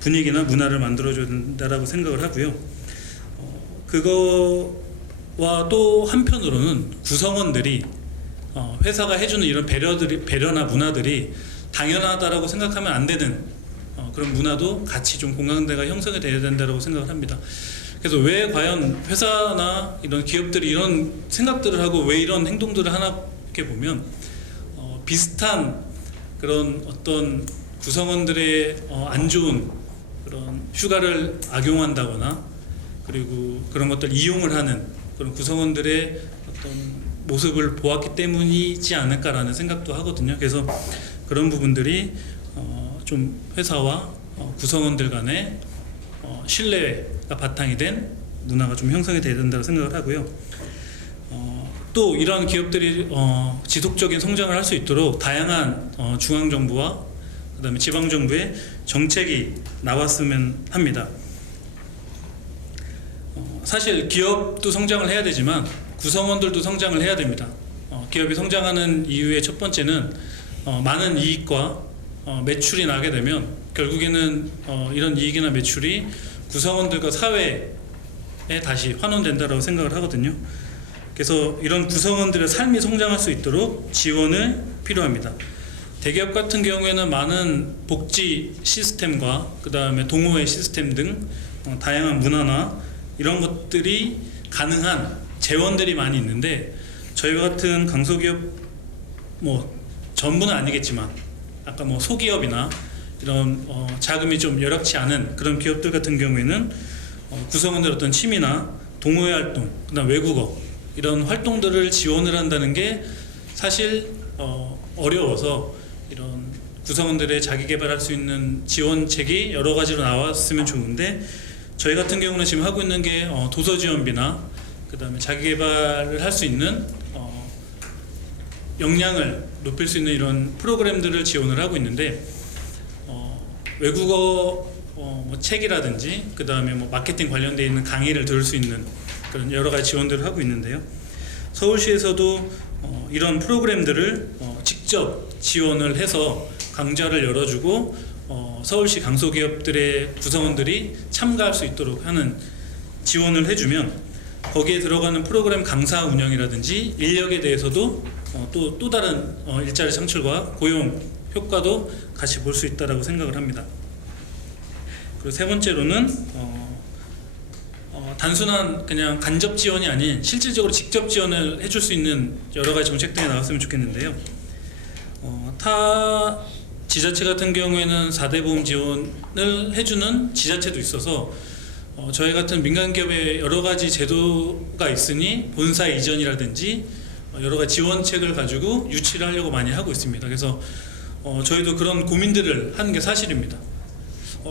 분위기나 문화를 만들어줘야 된다라고 생각을 하고요. 그거와 또 한편으로는 구성원들이 회사가 해주는 이런 배려나 문화들이 당연하다라고 생각하면 안 되는 그런 문화도 같이 좀 공감대가 형성이 돼야 된다고 생각을 합니다. 그래서 왜 과연 회사나 이런 기업들이 이런 생각들을 하고 왜 이런 행동들을 하나 이렇게 보면 비슷한 그런 어떤 구성원들의 안 좋은 그런 휴가를 악용한다거나 그리고 그런 것들 이용을 하는 그런 구성원들의 어떤 모습을 보았기 때문이지 않을까라는 생각도 하거든요. 그래서 그런 부분들이 좀 회사와 구성원들 간의 신뢰가 바탕이 된 문화가 좀 형성이 돼야 된다고 생각을 하고요. 또 이러한 기업들이 지속적인 성장을 할 수 있도록 다양한 중앙정부와 그다음에 지방정부의 정책이 나왔으면 합니다. 사실 기업도 성장을 해야 되지만 구성원들도 성장을 해야 됩니다. 기업이 성장하는 이유의 첫 번째는 많은 이익과 매출이 나게 되면 결국에는 이런 이익이나 매출이 구성원들과 사회에 다시 환원된다고 생각을 하거든요. 그래서 이런 구성원들의 삶이 성장할 수 있도록 지원을 필요합니다. 대기업 같은 경우에는 많은 복지 시스템과 그 다음에 동호회 시스템 등 다양한 문화나 이런 것들이 가능한 재원들이 많이 있는데 저희와 같은 강소기업 전부는 아니겠지만 아까 소기업이나 이런 자금이 좀 여력치 않은 그런 기업들 같은 경우에는 구성원들 어떤 취미나 동호회 활동, 그다음 외국어 이런 활동들을 지원을 한다는 게 사실 어려워서 이런 구성원들의 자기 개발할 수 있는 지원책이 여러 가지로 나왔으면 좋은데 저희 같은 경우는 지금 하고 있는 게 도서 지원비나 그다음에 자기 개발을 할 수 있는 역량을 높일 수 있는 이런 프로그램들을 지원을 하고 있는데 외국어 책이라든지 그 다음에 마케팅 관련되어 있는 강의를 들을 수 있는 그런 여러 가지 지원들을 하고 있는데요. 서울시에서도 이런 프로그램들을 직접 지원을 해서 강좌를 열어주고 서울시 강소기업들의 구성원들이 참가할 수 있도록 하는 지원을 해주면 거기에 들어가는 프로그램 강사 운영이라든지 인력에 대해서도 또 다른 일자리 창출과 고용 효과도 같이 볼 수 있다라고 생각을 합니다. 그리고 세 번째로는 단순한 그냥 간접 지원이 아닌 실질적으로 직접 지원을 해줄 수 있는 여러 가지 정책들이 나왔으면 좋겠는데요. 타 지자체 같은 경우에는 4대 보험 지원을 해주는 지자체도 있어서 저희 같은 민간 기업에 여러 가지 제도가 있으니 본사 이전이라든지 여러 가지 지원책을 가지고 유치를 하려고 많이 하고 있습니다. 그래서 저희도 그런 고민들을 하는 게 사실입니다.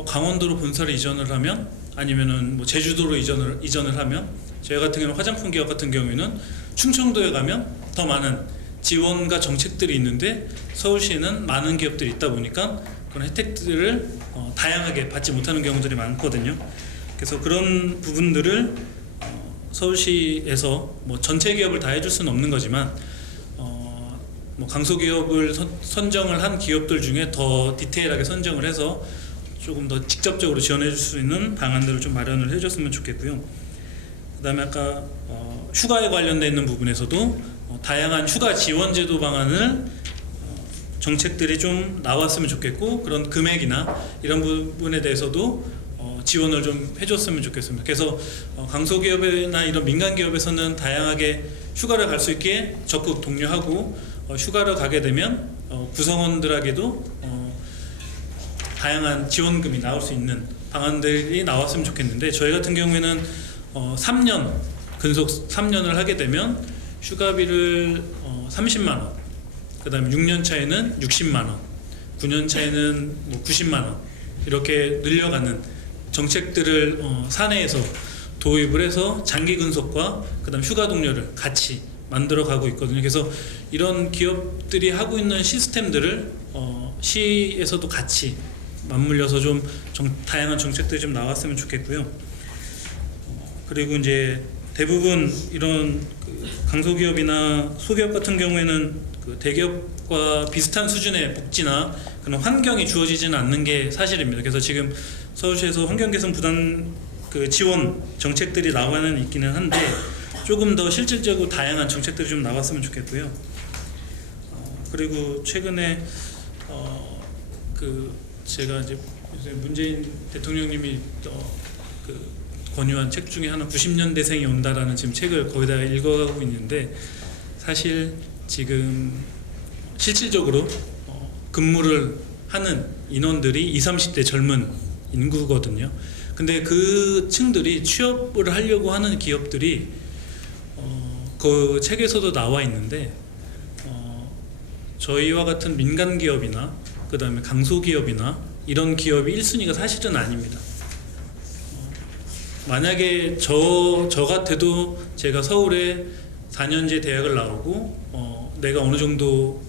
강원도로 본사를 이전을 하면 아니면은 제주도로 이전을 하면 저희 같은 경우는 화장품 기업 같은 경우에는 충청도에 가면 더 많은 지원과 정책들이 있는데 서울시에는 많은 기업들이 있다 보니까 그런 혜택들을 다양하게 받지 못하는 경우들이 많거든요. 그래서 그런 부분들을 서울시에서 전체 기업을 다 해줄 수는 없는 거지만 강소기업을 선정을 한 기업들 중에 더 디테일하게 선정을 해서 조금 더 직접적으로 지원해 줄 수 있는 방안들을 좀 마련을 해줬으면 좋겠고요. 그 다음에 아까 휴가에 관련되어 있는 부분에서도 다양한 휴가 지원 제도 방안을 정책들이 좀 나왔으면 좋겠고 그런 금액이나 이런 부분에 대해서도 지원을 좀 해줬으면 좋겠습니다. 그래서 강소기업이나 이런 민간 기업에서는 다양하게 휴가를 갈 수 있게 적극 독려하고 휴가를 가게 되면 구성원들에게도 다양한 지원금이 나올 수 있는 방안들이 나왔으면 좋겠는데 저희 같은 경우에는 3년 근속 3년을 하게 되면 휴가비를 30만 원, 그 다음에 6년 차에는 60만 원, 9년 차에는 90만 원 이렇게 늘려가는 정책들을 사내에서 도입을 해서 장기 근속과 그 다음 휴가 동료를 같이 만들어 가고 있거든요. 그래서 이런 기업들이 하고 있는 시스템들을 시에서도 같이 맞물려서 좀 다양한 정책들이 좀 나왔으면 좋겠고요. 그리고 이제 대부분 이런 강소기업이나 소기업 같은 경우에는 대기업과 비슷한 수준의 복지나 그런 환경이 주어지지는 않는 게 사실입니다. 그래서 지금 서울시에서 환경 개선 부담 지원 정책들이 나와는 있기는 한데 조금 더 실질적으로 다양한 정책들이 좀 나왔으면 좋겠고요. 그리고 최근에 제가 이제 요새 문재인 대통령님이 그 권유한 책 중에 하나 90년대생이 온다라는 지금 책을 거의 다 읽어가고 있는데 사실 지금 실질적으로 근무를 하는 인원들이 20, 30대 젊은 인구거든요. 근데 그 층들이 취업을 하려고 하는 기업들이 그 책에서도 나와 있는데 저희와 같은 민간 기업이나 그 다음에 강소기업이나 이런 기업이 1순위가 사실은 아닙니다. 만약에 저 같아도 제가 서울에 4년제 대학을 나오고 내가 어느 정도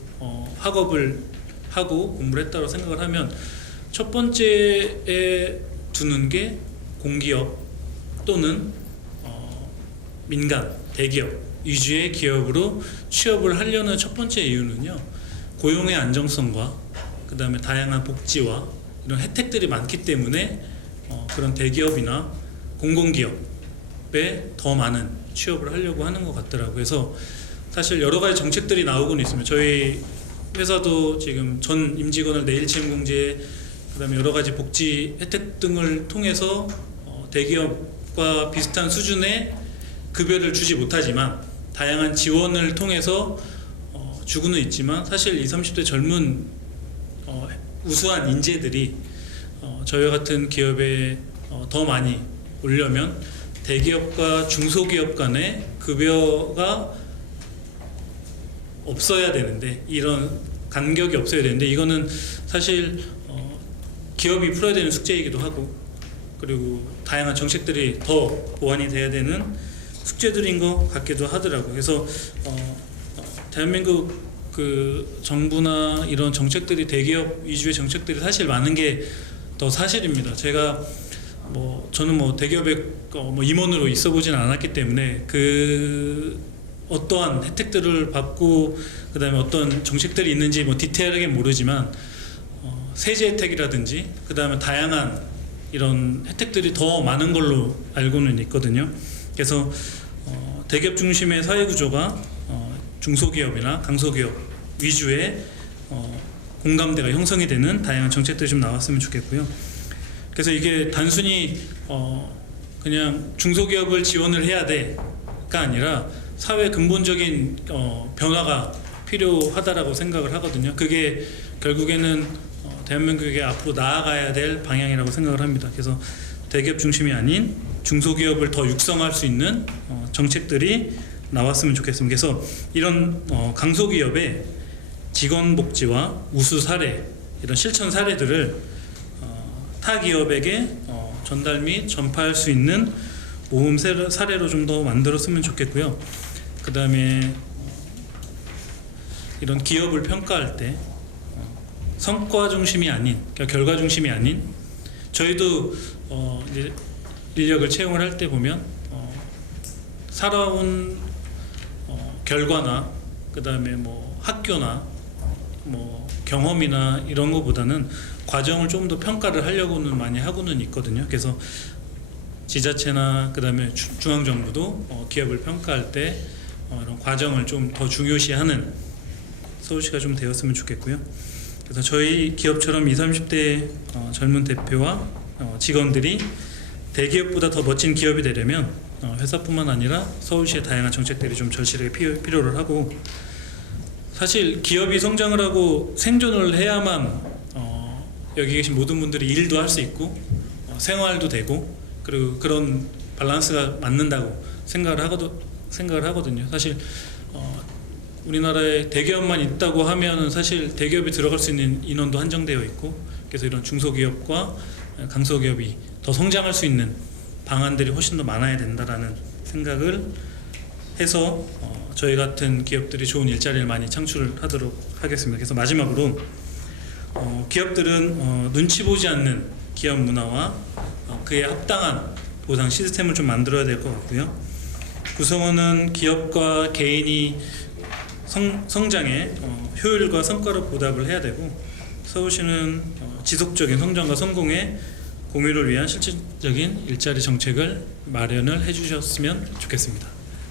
학업을 하고 공부를 했다고 생각을 하면 첫 번째에 두는 게 공기업 또는 민간 대기업 위주의 기업으로 취업을 하려는 첫 번째 이유는요, 고용의 안정성과 그 다음에 다양한 복지와 이런 혜택들이 많기 때문에 그런 대기업이나 공공기업에 더 많은 취업을 하려고 하는 것 같더라고요. 그래서 사실 여러 가지 정책들이 나오고는 있습니다. 저희 회사도 지금 전 임직원을 내일채용공제, 그다음에 여러 가지 복지 혜택 등을 통해서 대기업과 비슷한 수준의 급여를 주지 못하지만 다양한 지원을 통해서 주고는 있지만 사실 20, 30대 젊은 우수한 인재들이 저희 같은 기업에 더 많이 오려면 대기업과 중소기업 간의 급여가 없어야 되는데, 이런 간격이 없어야 되는데, 이거는 사실 기업이 풀어야 되는 숙제이기도 하고, 그리고 다양한 정책들이 더 보완이 돼야 되는 숙제들인 것 같기도 하더라고요. 그래서 대한민국 그 정부나 이런 정책들이 대기업 위주의 정책들이 사실 많은 게 더 사실입니다. 제가 저는 대기업에 임원으로 있어 보진 않았기 때문에 그 어떠한 혜택들을 받고 그다음에 어떤 정책들이 있는지 디테일하게 모르지만 세제 혜택이라든지 그다음에 다양한 이런 혜택들이 더 많은 걸로 알고는 있거든요. 그래서 대기업 중심의 사회 구조가 중소기업이나 강소기업 위주의 공감대가 형성이 되는 다양한 정책들이 좀 나왔으면 좋겠고요. 그래서 이게 단순히 그냥 중소기업을 지원을 해야 돼가 아니라 사회 근본적인 변화가 필요하다라고 생각을 하거든요. 그게 결국에는 대한민국에 앞으로 나아가야 될 방향이라고 생각을 합니다. 그래서 대기업 중심이 아닌 중소기업을 더 육성할 수 있는 정책들이 나왔으면 좋겠습니다. 그래서 이런 강소기업의 직원 복지와 우수 사례, 이런 실천 사례들을 타 기업에게 전달 및 전파할 수 있는 모범 사례로 좀 더 만들었으면 좋겠고요. 그 다음에 이런 기업을 평가할 때 성과 중심이 아닌, 그러니까 결과 중심이 아닌, 저희도 이제 인력을 채용을 할 때 보면 살아온 결과나 그 다음에 학교나 경험이나 이런 것보다는 과정을 좀 더 평가를 하려고는 많이 하고는 있거든요. 그래서 지자체나 그 다음에 중앙정부도 기업을 평가할 때 이런 과정을 좀 더 중요시하는 서울시가 좀 되었으면 좋겠고요. 그래서 저희 기업처럼 20, 30대 젊은 대표와 직원들이 대기업보다 더 멋진 기업이 되려면 회사뿐만 아니라 서울시의 다양한 정책들이 좀 절실하게 필요를 하고, 사실 기업이 성장을 하고 생존을 해야만 여기 계신 모든 분들이 일도 할 수 있고 생활도 되고, 그리고 그런 밸런스가 맞는다고 생각을 하거든요. 사실 우리나라에 대기업만 있다고 하면 사실 대기업이 들어갈 수 있는 인원도 한정되어 있고, 그래서 이런 중소기업과 강소기업이 더 성장할 수 있는 방안들이 훨씬 더 많아야 된다라는 생각을 해서 저희 같은 기업들이 좋은 일자리를 많이 창출하도록 하겠습니다. 그래서 마지막으로 기업들은 눈치 보지 않는 기업 문화와 그에 합당한 보상 시스템을 좀 만들어야 될 것 같고요. 구성원은 기업과 개인이 성장에 효율과 성과로 보답을 해야 되고, 서울시는 지속적인 성장과 성공의 공유를 위한 실질적인 일자리 정책을 마련을 해주셨으면 좋겠습니다.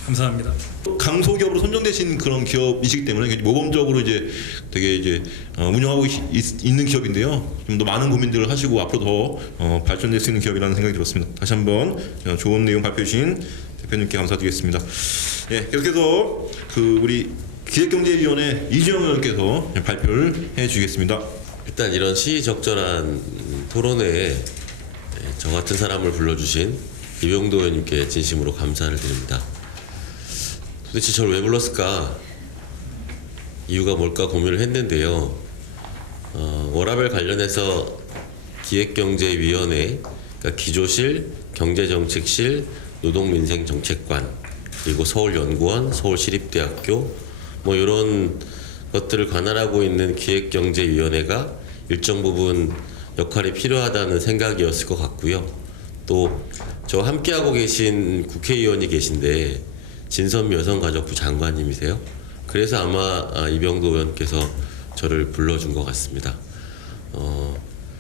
감사합니다. 강소기업으로 선정되신 그런 기업이시기 때문에 굉장히 모범적으로 이제 되게 이제 운영하고 있는 기업인데요. 좀 더 많은 고민들을 하시고 앞으로 더 발전될 수 있는 기업이라는 생각이 들었습니다. 다시 한번 좋은 내용 발표해 주신 대표님께 감사드리겠습니다. 예, 계속해서 그 우리 기획경제위원회 이주영 의원께서 발표를 해주시겠습니다. 일단 이런 시의적절한 토론회에 저 같은 사람을 불러주신 이병도 의원님께 진심으로 감사를 드립니다. 도대체 저를 왜 불렀을까? 이유가 뭘까 고민을 했는데요. 워라밸 관련해서 기획경제위원회, 그러니까 기조실, 경제정책실, 노동민생정책관, 그리고 서울연구원, 서울시립대학교 뭐 이런 것들을 관할하고 있는 기획경제위원회가 일정 부분 역할이 필요하다는 생각이었을 것 같고요. 또 저 함께하고 계신 국회의원이 계신데 진선미 여성가족부 장관님이세요. 그래서 아마 이병도 의원께서 저를 불러준 것 같습니다.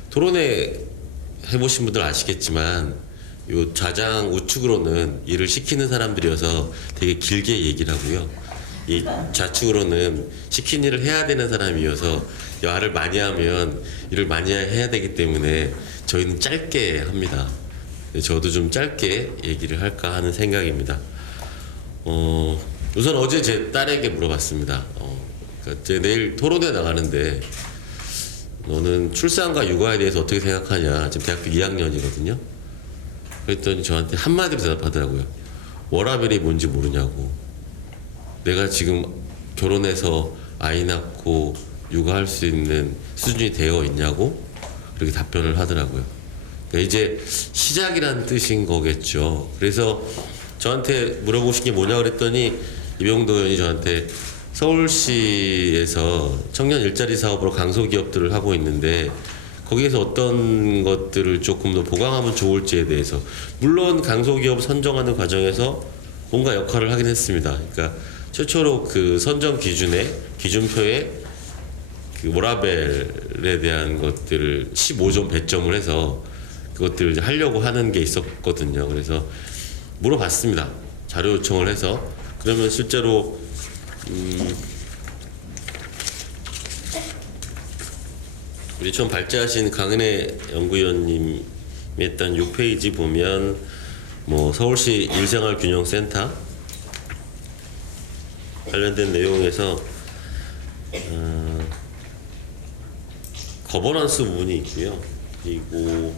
토론회 해보신 분들 아시겠지만 요 좌장 우측으로는 일을 시키는 사람들이어서 되게 길게 얘기를 하고요. 이 좌측으로는 시킨 일을 해야 되는 사람이어서 말을 많이 하면 일을 많이 해야 되기 때문에 저희는 짧게 합니다. 저도 좀 짧게 얘기를 할까 하는 생각입니다. 우선 어제 제 딸에게 물어봤습니다. 그러니까 제가 내일 토론회 나가는데 너는 출산과 육아에 대해서 어떻게 생각하냐. 지금 대학교 2학년이거든요. 그랬더니 저한테 한마디로 대답하더라고요. 워라밸이 뭔지 모르냐고. 내가 지금 결혼해서 아이 낳고 육아할 수 있는 수준이 되어 있냐고 그렇게 답변을 하더라고요. 그러니까 이제 시작이란 뜻인 거겠죠. 그래서 저한테 물어보신 게 뭐냐 그랬더니 이병도 의원이 저한테 서울시에서 청년 일자리 사업으로 강소기업들을 하고 있는데 거기에서 어떤 것들을 조금 더 보강하면 좋을지에 대해서 물론 강소기업 선정하는 과정에서 뭔가 역할을 하긴 했습니다. 그러니까 최초로 그 선정 기준에 기준표에 그 워라밸에 대한 것들을 15점 배점을 해서 그것들을 이제 하려고 하는 게 있었거든요. 그래서 물어봤습니다. 자료 요청을 해서 그러면 실제로 우리 처음 발제하신 강은혜 연구위원님이 했던 6페이지 보면 뭐 서울시 일생활균형센터 관련된 내용에서 거버넌스 부분이 있고요. 그리고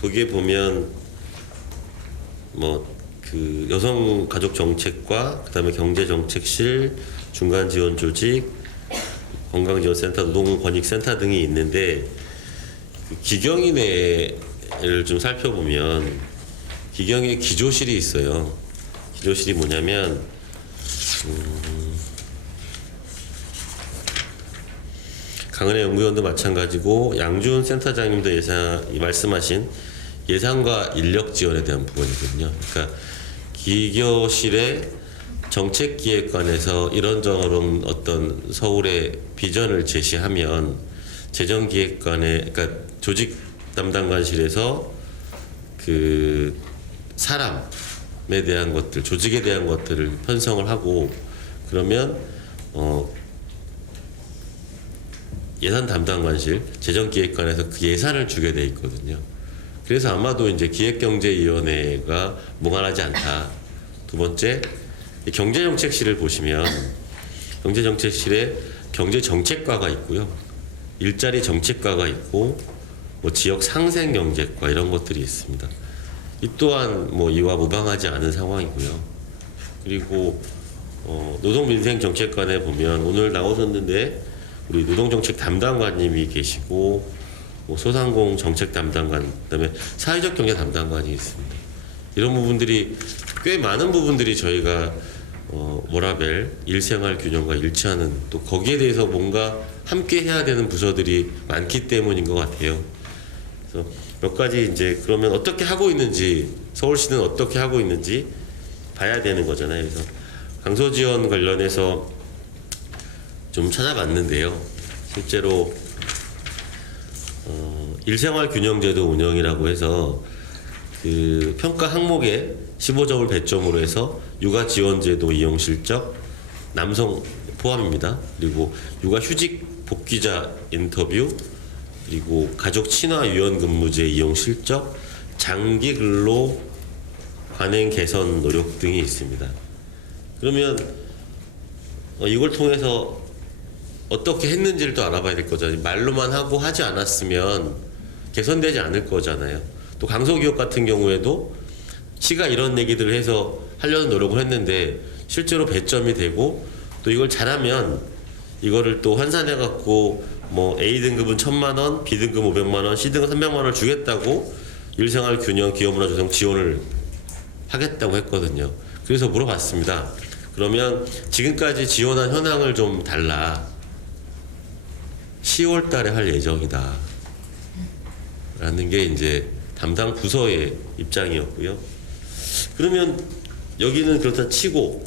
거기에 보면 뭐 그 여성가족정책과 그다음에 경제정책실, 중간지원조직, 건강지원센터, 노동권익센터 등이 있는데 그 기경위내를 좀 살펴보면 기경위에 기조실이 있어요. 기조실이 뭐냐면 강은혜 연구위원도 마찬가지고 양주은 센터장님도 말씀하신 예산과 인력 지원에 대한 부분이거든요. 그러니까 기교실의 정책기획관에서 이런저런 어떤 서울의 비전을 제시하면 재정기획관의 그러니까 조직 담당관실에서 그 사람에 대한 것들, 조직에 대한 것들을 편성을 하고 그러면 예산 담당관실, 재정기획관에서 그 예산을 주게 돼 있거든요. 그래서 아마도 이제 기획경제위원회가 무관하지 않다. 두 번째, 경제정책실을 보시면 경제정책실에 경제정책과가 있고요, 일자리 정책과가 있고, 뭐 지역 상생 경제과 이런 것들이 있습니다. 이 또한 뭐 이와 무방하지 않은 상황이고요. 그리고 노동민생정책관에 보면 오늘 나오셨는데 우리 노동정책 담당관님이 계시고 소상공 정책 담당관, 그다음에 사회적 경제 담당관이 있습니다. 이런 부분들이 꽤 많은 부분들이 저희가 워라밸, 일생활 균형과 일치하는 또 거기에 대해서 뭔가 함께 해야 되는 부서들이 많기 때문인 것 같아요. 그래서 몇 가지 이제 그러면 어떻게 하고 있는지 서울시는 어떻게 하고 있는지 봐야 되는 거잖아요. 그래서 강소지원 관련해서 좀 찾아봤는데요. 실제로 일생활균형제도 운영이라고 해서 그 평가 항목에 15점을 배점으로 해서 육아지원제도 이용 실적 남성 포함입니다. 그리고 육아휴직 복귀자 인터뷰, 그리고 가족 친화 유연근무제 이용 실적, 장기 근로 관행 개선 노력 등이 있습니다. 그러면 이걸 통해서 어떻게 했는지를 또 알아봐야 될 거잖아요. 말로만 하고 하지 않았으면 개선되지 않을 거잖아요. 또 강서기업 같은 경우에도 시가 이런 얘기들을 해서 하려는 노력을 했는데 실제로 배점이 되고, 또 이걸 잘하면 이거를 또 환산해 갖고 뭐 A등급은 1,000만 원, B등급 500만 원, C등급 300만 원을 주겠다고 일생활 균형 기업문화조성 지원을 하겠다고 했거든요. 그래서 물어봤습니다. 그러면 지금까지 지원한 현황을 좀 달라. 10월 달에 할 예정이다. 라는 게 이제 담당 부서의 입장이었고요. 그러면 여기는 그렇다 치고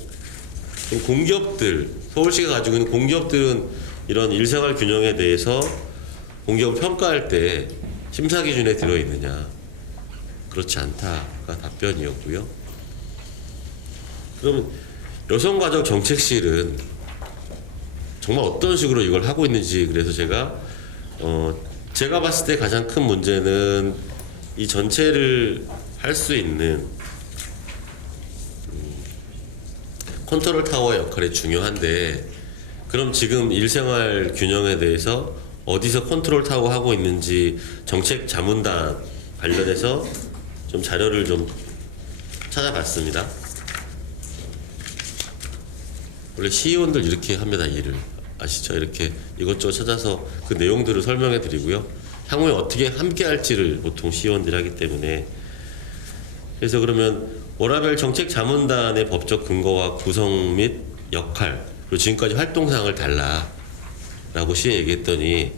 공기업들, 서울시가 가지고 있는 공기업들은 이런 일생활 균형에 대해서 공기업을 평가할 때 심사 기준에 들어있느냐? 그렇지 않다가 답변이었고요. 그러면 여성가족정책실은 정말 어떤 식으로 이걸 하고 있는지, 그래서 제가 봤을 때 가장 큰 문제는 이 전체를 할 수 있는 컨트롤 타워의 역할이 중요한데, 그럼 지금 일생활 균형에 대해서 어디서 컨트롤 타워 하고 있는지 정책 자문단 관련해서 좀 자료를 좀 찾아봤습니다. 원래 시의원들 이렇게 합니다. 일을 아시죠? 이렇게 이것저것 찾아서 그 내용들을 설명해 드리고요. 향후에 어떻게 함께 할지를 보통 시의원들이 하기 때문에. 그래서 그러면 워라밸 정책 자문단의 법적 근거와 구성 및 역할, 그리고 지금까지 활동사항을 달라라고 시에 얘기했더니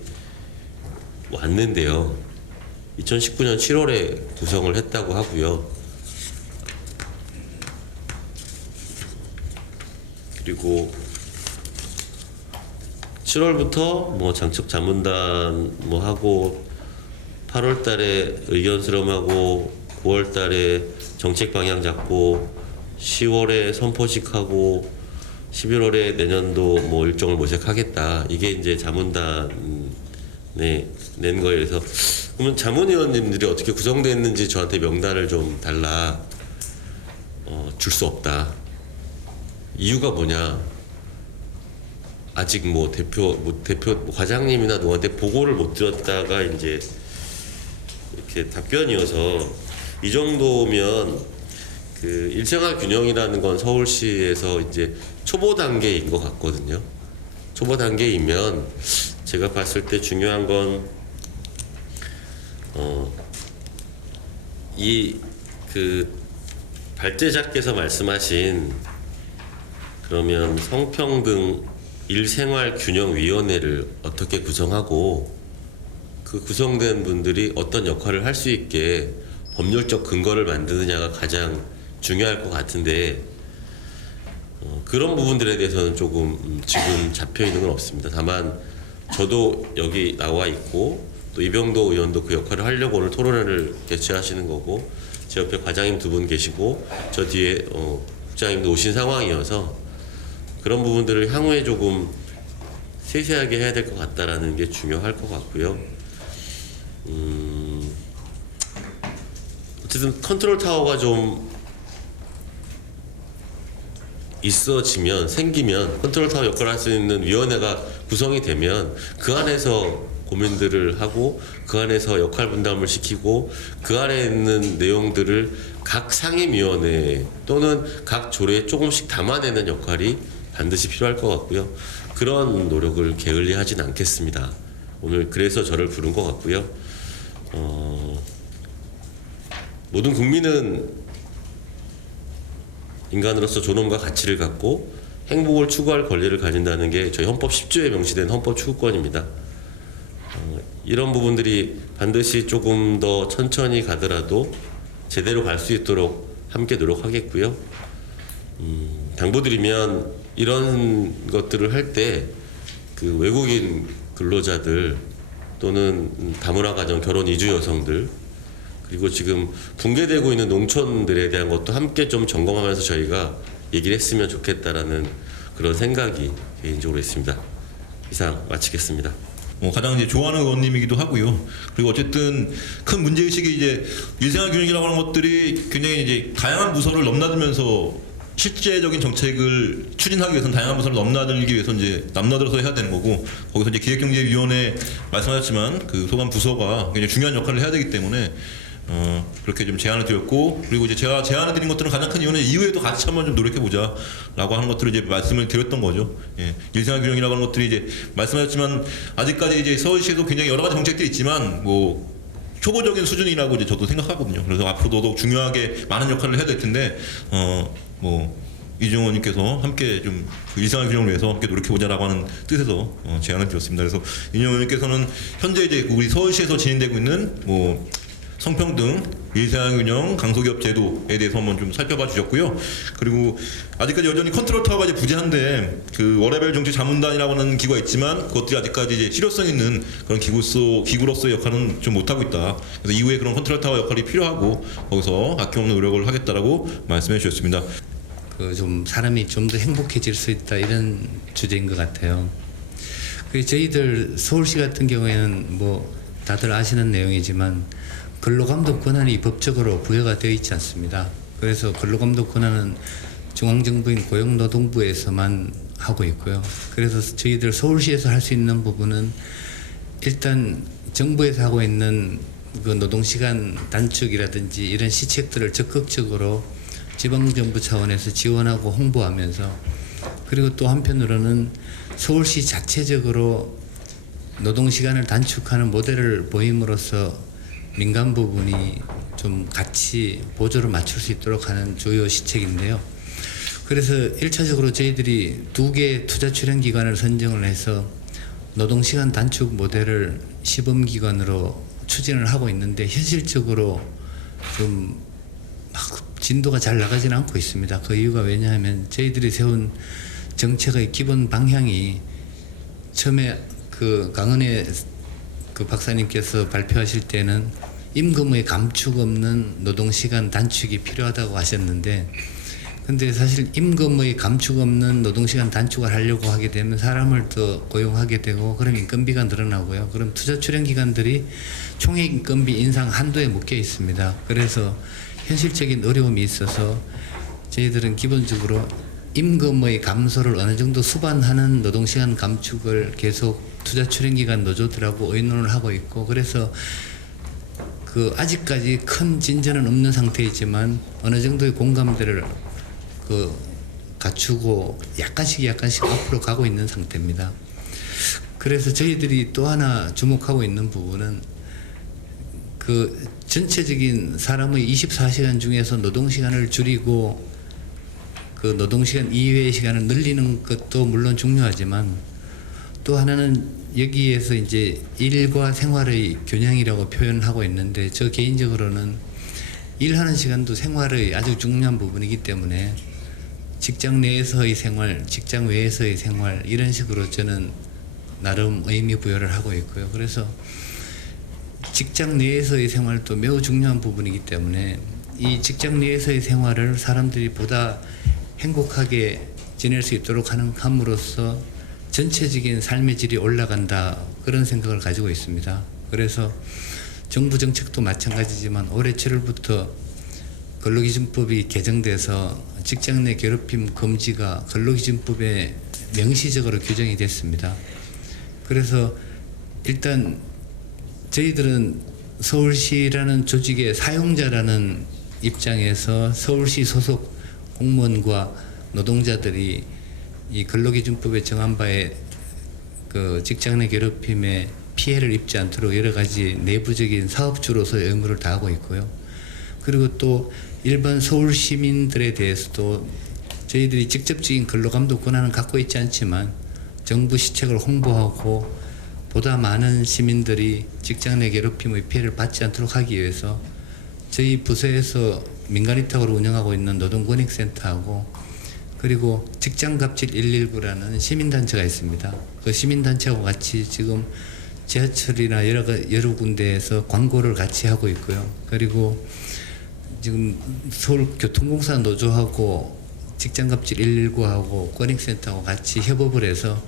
왔는데요. 2019년 7월에 구성을 했다고 하고요. 그리고 7월부터 뭐 장척 자문단 뭐 하고 8월 달에 의견 수렴하고 9월 달에 정책 방향 잡고 10월에 선포식 하고 11월에 내년도 뭐 일정을 모색하겠다. 이게 이제 자문단에 낸 거예요. 그래서 그러면 자문위원님들이 어떻게 구성됐는지 저한테 명단을 좀 달라. 줄 수 없다. 이유가 뭐냐? 아직 뭐 대표 과장님이나 누구한테 보고를 못 드렸다가 이제 이렇게 답변이어서, 이 정도면 그 일생활 균형이라는 건 서울시에서 이제 초보 단계인 것 같거든요. 초보 단계이면 제가 봤을 때 중요한 건 이 그 발제자께서 말씀하신, 그러면 성평등 일생활균형위원회를 어떻게 구성하고 그 구성된 분들이 어떤 역할을 할 수 있게 법률적 근거를 만드느냐가 가장 중요할 것 같은데, 그런 부분들에 대해서는 조금 지금 잡혀 있는 건 없습니다. 다만 저도 여기 나와 있고 또 이병도 의원도 그 역할을 하려고 오늘 토론회를 개최하시는 거고, 제 옆에 과장님 두 분 계시고 저 뒤에 국장님도 오신 상황이어서 그런 부분들을 향후에 조금 세세하게 해야 될 것 같다라는 게 중요할 것 같고요. 어쨌든 컨트롤 타워가 좀 생기면 컨트롤 타워 역할을 할 수 있는 위원회가 구성이 되면 그 안에서 고민들을 하고 그 안에서 역할 분담을 시키고 그 안에 있는 내용들을 각 상임위원회 또는 각 조례에 조금씩 담아내는 역할이 반드시 필요할 것 같고요. 그런 노력을 게을리하진 않겠습니다. 오늘 그래서 저를 부른 것 같고요. 모든 국민은 인간으로서 존엄과 가치를 갖고 행복을 추구할 권리를 가진다는 게 저희 헌법 10조에 명시된 헌법 추구권입니다. 이런 부분들이 반드시 조금 더 천천히 가더라도 제대로 갈 수 있도록 함께 노력하겠고요. 당부드리면 이런 것들을 할 때 그 외국인 근로자들 또는 다문화 가정 결혼 이주 여성들, 그리고 지금 붕괴되고 있는 농촌들에 대한 것도 함께 좀 점검하면서 저희가 얘기를 했으면 좋겠다라는 그런 생각이 개인적으로 있습니다. 이상 마치겠습니다. 가장 이제 좋아하는 의원님이기도 하고요. 그리고 어쨌든 큰 문제의식이 이제 일생활 균형이라고 하는 것들이 굉장히 이제 다양한 부서를 넘나들면서 실제적인 정책을 추진하기 위해서는 다양한 부서를 넘나들기 위해서 이제 남나들어서 해야 되는 거고, 거기서 이제 기획경제위원회 말씀하셨지만 그 소관 부서가 굉장히 중요한 역할을 해야 되기 때문에 그렇게 좀 제안을 드렸고, 그리고 이제 제가 제안을 드린 것들은 가장 큰 이유는 이후에도 같이 한번 좀 노력해보자라고 하는 것들을 이제 말씀을 드렸던 거죠. 예. 일생활 균형이라고 하는 것들이 이제 말씀하셨지만 아직까지 이제 서울시에도 굉장히 여러 가지 정책들이 있지만 뭐 초보적인 수준이라고 이제 저도 생각하거든요. 그래서 앞으로도 더욱 중요하게 많은 역할을 해야 될 텐데 이종원 님께서 함께 좀 그 일생활 균형을 위해서 함께 노력해보자라고 하는 뜻에서 제안을 드렸습니다. 그래서 이종원 님께서는 현재 이제 우리 서울시에서 진행되고 있는 뭐 성평등, 일생활균형, 강소기업 제도에 대해서 한번 좀 살펴봐 주셨고요. 그리고 아직까지 여전히 컨트롤 타워가 이제 부재한데 그 월요별 정치 자문단이라고 하는 기구가 있지만 그것들이 아직까지 이제 실효성 있는 그런 기구로서의 역할은 좀 못하고 있다. 그래서 이후에 그런 컨트롤 타워 역할이 필요하고 거기서 아낌없는 노력을 하겠다라고 말씀해 주셨습니다. 좀 사람이 좀 더 행복해질 수 있다 이런 주제인 것 같아요. 저희들 서울시 같은 경우에는 뭐 다들 아시는 내용이지만 근로감독 권한이 법적으로 부여가 되어 있지 않습니다. 그래서 근로감독 권한은 중앙정부인 고용노동부에서만 하고 있고요. 그래서 저희들 서울시에서 할 수 있는 부분은 일단 정부에서 하고 있는 그 노동시간 단축이라든지 이런 시책들을 적극적으로 지방정부 차원에서 지원하고 홍보하면서, 그리고 또 한편으로는 서울시 자체적으로 노동시간을 단축하는 모델을 보임으로써 민간 부분이 좀 같이 보조를 맞출 수 있도록 하는 주요 시책인데요. 그래서 1차적으로 저희들이 2개의 투자 출연 기관을 선정을 해서 노동시간 단축 모델을 시범기관으로 추진을 하고 있는데 현실적으로 좀 막 진도가 잘 나가지는 않고 있습니다. 그 이유가 왜냐하면 저희들이 세운 정책의 기본 방향이 처음에 그 강은혜 그 박사님께서 발표하실 때는 임금의 감축 없는 노동시간 단축이 필요하다고 하셨는데, 근데 사실 임금의 감축 없는 노동시간 단축을 하려고 하게 되면 사람을 더 고용하게 되고 그럼 인건비가 늘어나고요. 그럼 투자 출연 기관들이 총액 인건비 인상 한도에 묶여 있습니다. 그래서 현실적인 어려움이 있어서 저희들은 기본적으로 임금의 감소를 어느 정도 수반하는 노동시간 감축을 계속 투자 출연기관 노조들하고 의논을 하고 있고, 그래서 그 아직까지 큰 진전은 없는 상태이지만 어느 정도의 공감대를 그 갖추고 약간씩 앞으로 가고 있는 상태입니다. 그래서 저희들이 또 하나 주목하고 있는 부분은 그 전체적인 사람의 24시간 중에서 노동시간을 줄이고 그 노동시간 이외의 시간을 늘리는 것도 물론 중요하지만 또 하나는 여기에서 이제 일과 생활의 균형이라고 표현하고 있는데, 저 개인적으로는 일하는 시간도 생활의 아주 중요한 부분이기 때문에 직장 내에서의 생활, 직장 외에서의 생활 이런 식으로 저는 나름 의미 부여를 하고 있고요. 그래서 직장 내에서의 생활도 매우 중요한 부분이기 때문에 이 직장 내에서의 생활을 사람들이 보다 행복하게 지낼 수 있도록 함으로써 전체적인 삶의 질이 올라간다, 그런 생각을 가지고 있습니다. 그래서 정부 정책도 마찬가지지만 올해 7월부터 근로기준법이 개정돼서 직장 내 괴롭힘 금지가 근로기준법에 명시적으로 규정이 됐습니다. 그래서 일단 저희들은 서울시라는 조직의 사용자라는 입장에서 서울시 소속 공무원과 노동자들이 이 근로기준법에 정한 바에 그 직장 내 괴롭힘에 피해를 입지 않도록 여러 가지 내부적인 사업주로서의 의무를 다하고 있고요. 그리고 또 일반 서울 시민들에 대해서도 저희들이 직접적인 근로감독 권한은 갖고 있지 않지만 정부 시책을 홍보하고 보다 많은 시민들이 직장 내 괴롭힘의 피해를 받지 않도록 하기 위해서 저희 부서에서 민간위탁으로 운영하고 있는 노동권익센터하고 그리고 직장갑질 119라는 시민단체가 있습니다. 그 시민단체하고 같이 지금 지하철이나 여러 군데에서 광고를 같이 하고 있고요. 그리고 지금 서울교통공사 노조하고 직장갑질 119하고 권익센터하고 같이 협업을 해서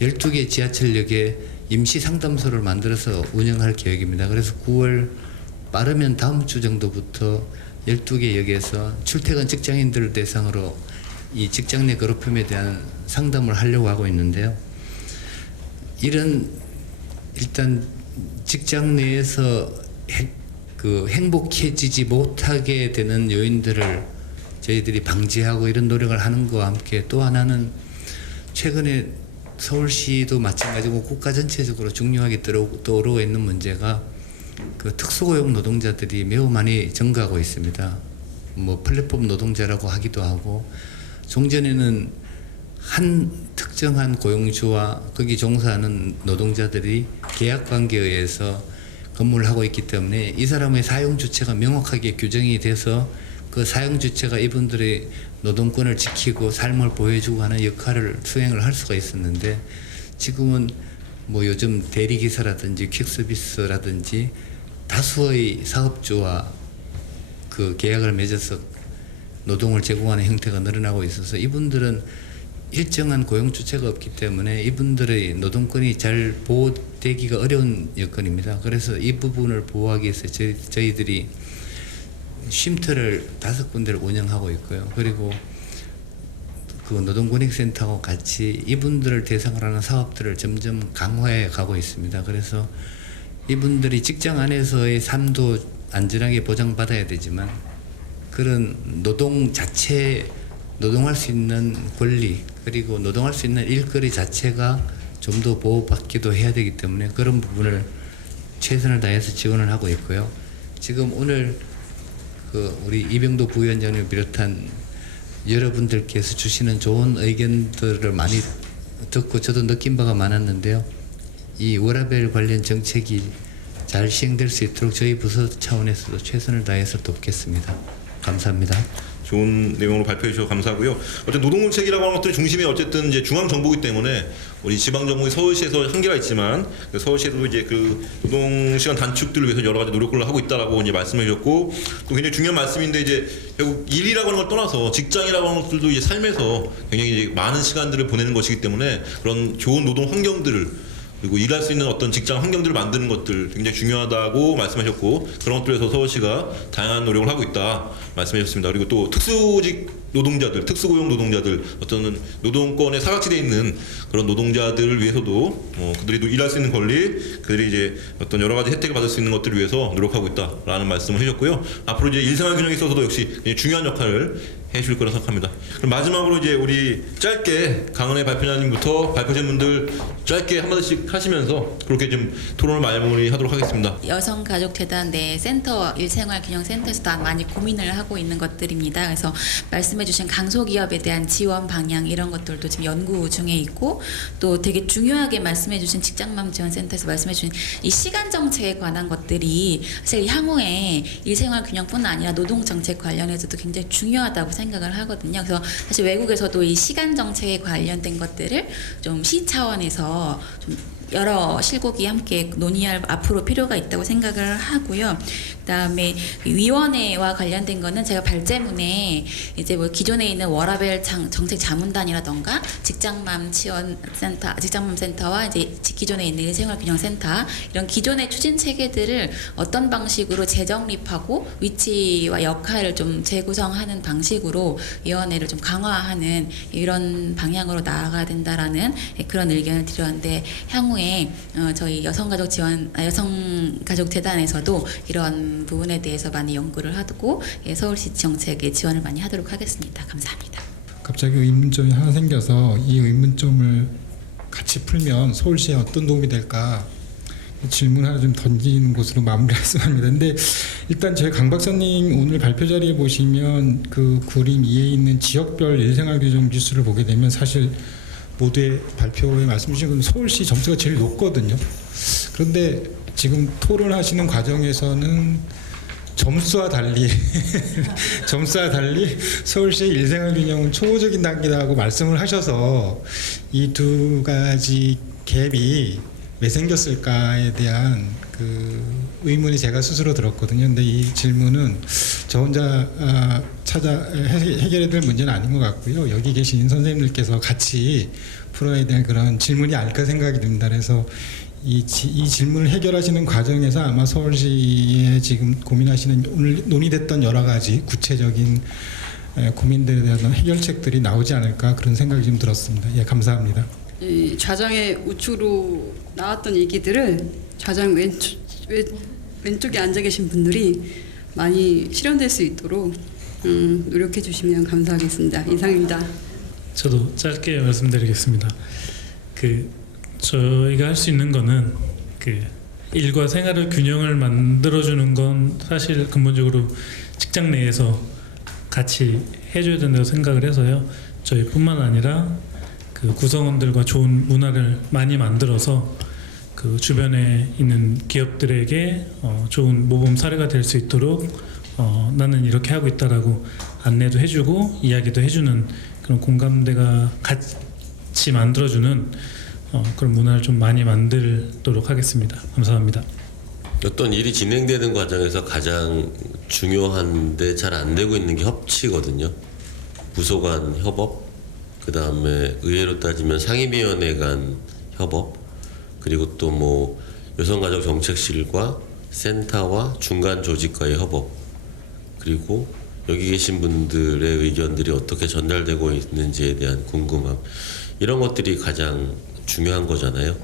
12개 지하철역에 임시 상담소를 만들어서 운영할 계획입니다. 그래서 9월 빠르면 다음 주 정도부터 12개 역에서 출퇴근 직장인들 대상으로 이 직장 내 괴롭힘에 대한 상담을 하려고 하고 있는데요. 이런 일단 직장 내에서 행복해지지 못하게 되는 요인들을 저희들이 방지하고 이런 노력을 하는 것과 함께 또 하나는 최근에 서울시도 마찬가지고 국가 전체적으로 중요하게 떠오르고 있는 문제가 그 특수고용 노동자들이 매우 많이 증가하고 있습니다. 뭐 플랫폼 노동자라고 하기도 하고 종전에는 한 특정한 고용주와 거기 종사하는 노동자들이 계약 관계에 의해서 근무를 하고 있기 때문에 이 사람의 사용 주체가 명확하게 규정이 돼서 그 사용 주체가 이분들의 노동권을 지키고 삶을 보호해주고 하는 역할을 수행을 할 수가 있었는데 지금은 뭐 요즘 대리기사라든지 퀵서비스라든지 다수의 사업주와 그 계약을 맺어서 노동을 제공하는 형태가 늘어나고 있어서 이분들은 일정한 고용 주체가 없기 때문에 이분들의 노동권이 잘 보호되기가 어려운 여건입니다. 그래서 이 부분을 보호하기 위해서 저희들이 쉼터를 5군데를 운영하고 있고요. 그리고 그 노동권익센터하고 같이 이분들을 대상으로 하는 사업들을 점점 강화해 가고 있습니다. 그래서 이분들이 직장 안에서의 삶도 안전하게 보장받아야 되지만 그런 노동 자체, 노동할 수 있는 권리 그리고 노동할 수 있는 일거리 자체가 좀 더 보호받기도 해야 되기 때문에 그런 부분을 최선을 다해서 지원을 하고 있고요. 지금 오늘 그 우리 이병도 부위원장님 비롯한 여러분들께서 주시는 좋은 의견들을 많이 듣고 저도 느낀 바가 많았는데요. 이 워라밸 관련 정책이 잘 시행될 수 있도록 저희 부서 차원에서도 최선을 다해서 돕겠습니다. 감사합니다. 좋은 내용으로 발표해 주셔서 감사하고요. 어쨌든 노동정책이라고 하는 것들이 중심이 어쨌든 이제 중앙 정부이기 때문에 우리 지방 정부의 서울시에서 한계가 있지만 서울시에도 이제 그 노동 시간 단축들을 위해서 여러 가지 노력을 하고 있다라고 이제 말씀해 주셨고 또 굉장히 중요한 말씀인데 이제 결국 일이라고 하는 걸 떠나서 직장이라고 하는 것들도 이제 삶에서 굉장히 이제 많은 시간들을 보내는 것이기 때문에 그런 좋은 노동 환경들을 그리고 일할 수 있는 어떤 직장 환경들을 만드는 것들 굉장히 중요하다고 말씀하셨고 그런 것들에서 서울시가 다양한 노력을 하고 있다 말씀해 주셨습니다. 그리고 또 특수직 노동자들, 특수고용 노동자들 어떤 노동권에 사각지대에 있는 그런 노동자들을 위해서도 그들이 일할 수 있는 권리, 그들이 이제 어떤 여러 가지 혜택을 받을 수 있는 것들을 위해서 노력하고 있다라는 말씀을 해주셨고요. 앞으로 이제 일생활 균형에 있어서도 역시 굉장히 중요한 역할을 해줄 거라 생각합니다. 그럼 마지막으로 이제 우리 짧게 강은혜 발표자님부터 발표자분들 짧게 한마디씩 하시면서 그렇게 좀 토론을 마무리하도록 하겠습니다. 여성가족재단 내 센터 일생활균형센터에서도 많이 고민을 하고 있는 것들입니다. 그래서 말씀해주신 강소기업에 대한 지원 방향 이런 것들도 지금 연구 중에 있고 또 되게 중요하게 말씀해주신 직장맘지원센터에서 말씀해주신 이 시간 정책에 관한 것들이 사실 향후에 일생활균형뿐 아니라 노동정책 관련해서도 굉장히 중요하다고 생각을 하거든요. 그래서 사실 외국에서도 이 시간 정책에 관련된 것들을 좀 시 차원에서 좀 여러 실국이 함께 논의할 앞으로 필요가 있다고 생각을 하고요. 그다음에 위원회와 관련된 거는 제가 발제문에 이제 뭐 기존에 있는 워라밸 정책 자문단이라던가 직장맘 지원센터, 직장맘센터와 이제 기존에 있는 일생활균형센터 이런 기존의 추진 체계들을 어떤 방식으로 재정립하고 위치와 역할을 좀 재구성하는 방식으로 위원회를 좀 강화하는 이런 방향으로 나아가야 된다라는 그런 의견을 드렸는데 향후에 저희 여성가족재단에서도 이런 부분에 대해서 많이 연구를 하고 서울시 정책에 지원을 많이 하도록 하겠습니다. 감사합니다. 갑자기 의문점이 하나 생겨서 이 의문점을 같이 풀면 서울시에 어떤 도움이 될까 질문 하나 좀 던지는 곳으로 마무리했으면 합니다. 근데 일단 저희 강 박사님 오늘 발표 자리에 보시면 그 그림 2에 있는 지역별 일생활규정 지수를 보게 되면 사실 모두의 발표에 말씀 주신 건 서울시 점수가 제일 높거든요. 그런데 지금 토론하시는 과정에서는 점수와 달리 서울시의 일생활균형은 초보적인 단계라고 말씀을 하셔서 이 두 가지 갭이 왜 생겼을까에 대한 그 의문이 제가 스스로 들었거든요. 근데 이 질문은 저 혼자 해결해야 될 문제는 아닌 것 같고요. 여기 계신 선생님들께서 같이 풀어야 될 그런 질문이 아닐까 생각이 듭니다. 그래서 이 질문을 해결하시는 과정에서 아마 서울시에 지금 고민하시는 오늘 논의됐던 여러 가지 구체적인 고민들에 대한 해결책들이 나오지 않을까 그런 생각이 좀 들었습니다. 예, 감사합니다. 이 좌장의 우측으로 나왔던 얘기들을 좌장 왼쪽에 앉아 계신 분들이 많이 실현될 수 있도록 노력해 주시면 감사하겠습니다. 이상입니다. 저도 짧게 말씀드리겠습니다. 저희가 할 수 있는 거는 일과 생활의 균형을 만들어주는 건 사실 근본적으로 직장 내에서 같이 해줘야 된다고 생각을 해서요. 저희뿐만 아니라 구성원들과 좋은 문화를 많이 만들어서 주변에 있는 기업들에게 좋은 모범 사례가 될 수 있도록 나는 이렇게 하고 있다라고 안내도 해주고 이야기도 해주는 그런 공감대가 같이 만들어주는 그런 문화를 좀 많이 만들도록 하겠습니다. 감사합니다. 어떤 일이 진행되는 과정에서 가장 중요한데 잘 안 되고 있는 게 협치거든요. 부서 간 협업, 그 다음에 의회로 따지면 상임위원회 간 협업, 그리고 또 뭐 여성가족정책실과 센터와 중간 조직과의 협업, 그리고 여기 계신 분들의 의견들이 어떻게 전달되고 있는지에 대한 궁금함, 이런 것들이 가장 중요한 거잖아요.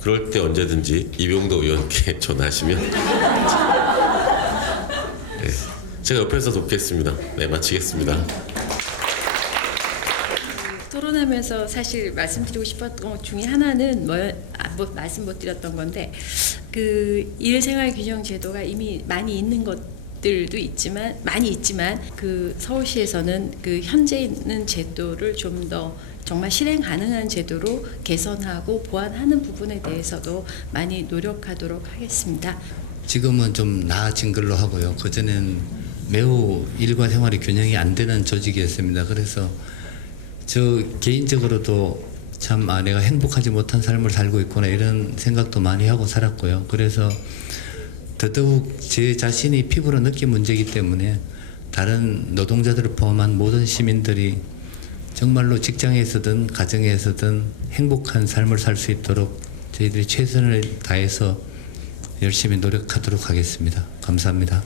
그럴 때 언제든지 이병도 의원께 전화하시면 네, 제가 옆에서 돕겠습니다. 네, 마치겠습니다. 토론하면서 사실 말씀드리고 싶었던 것 중에 하나는 말씀 못 드렸던 건데 일생활 균형 제도가 이미 많이 있는 것들도 있지만 서울시에서는 현재 있는 제도를 좀 더 정말 실행 가능한 제도로 개선하고 보완하는 부분에 대해서도 많이 노력하도록 하겠습니다. 지금은 좀 나아진 걸로 하고요. 그전엔 매우 일과 생활이 균형이 안 되는 조직이었습니다. 그래서 저 개인적으로도 참 내가 행복하지 못한 삶을 살고 있구나 이런 생각도 많이 하고 살았고요. 그래서 더더욱 제 자신이 피부로 느낀 문제이기 때문에 다른 노동자들을 포함한 모든 시민들이 정말로 직장에서든 가정에서든 행복한 삶을 살 수 있도록 저희들이 최선을 다해서 열심히 노력하도록 하겠습니다. 감사합니다.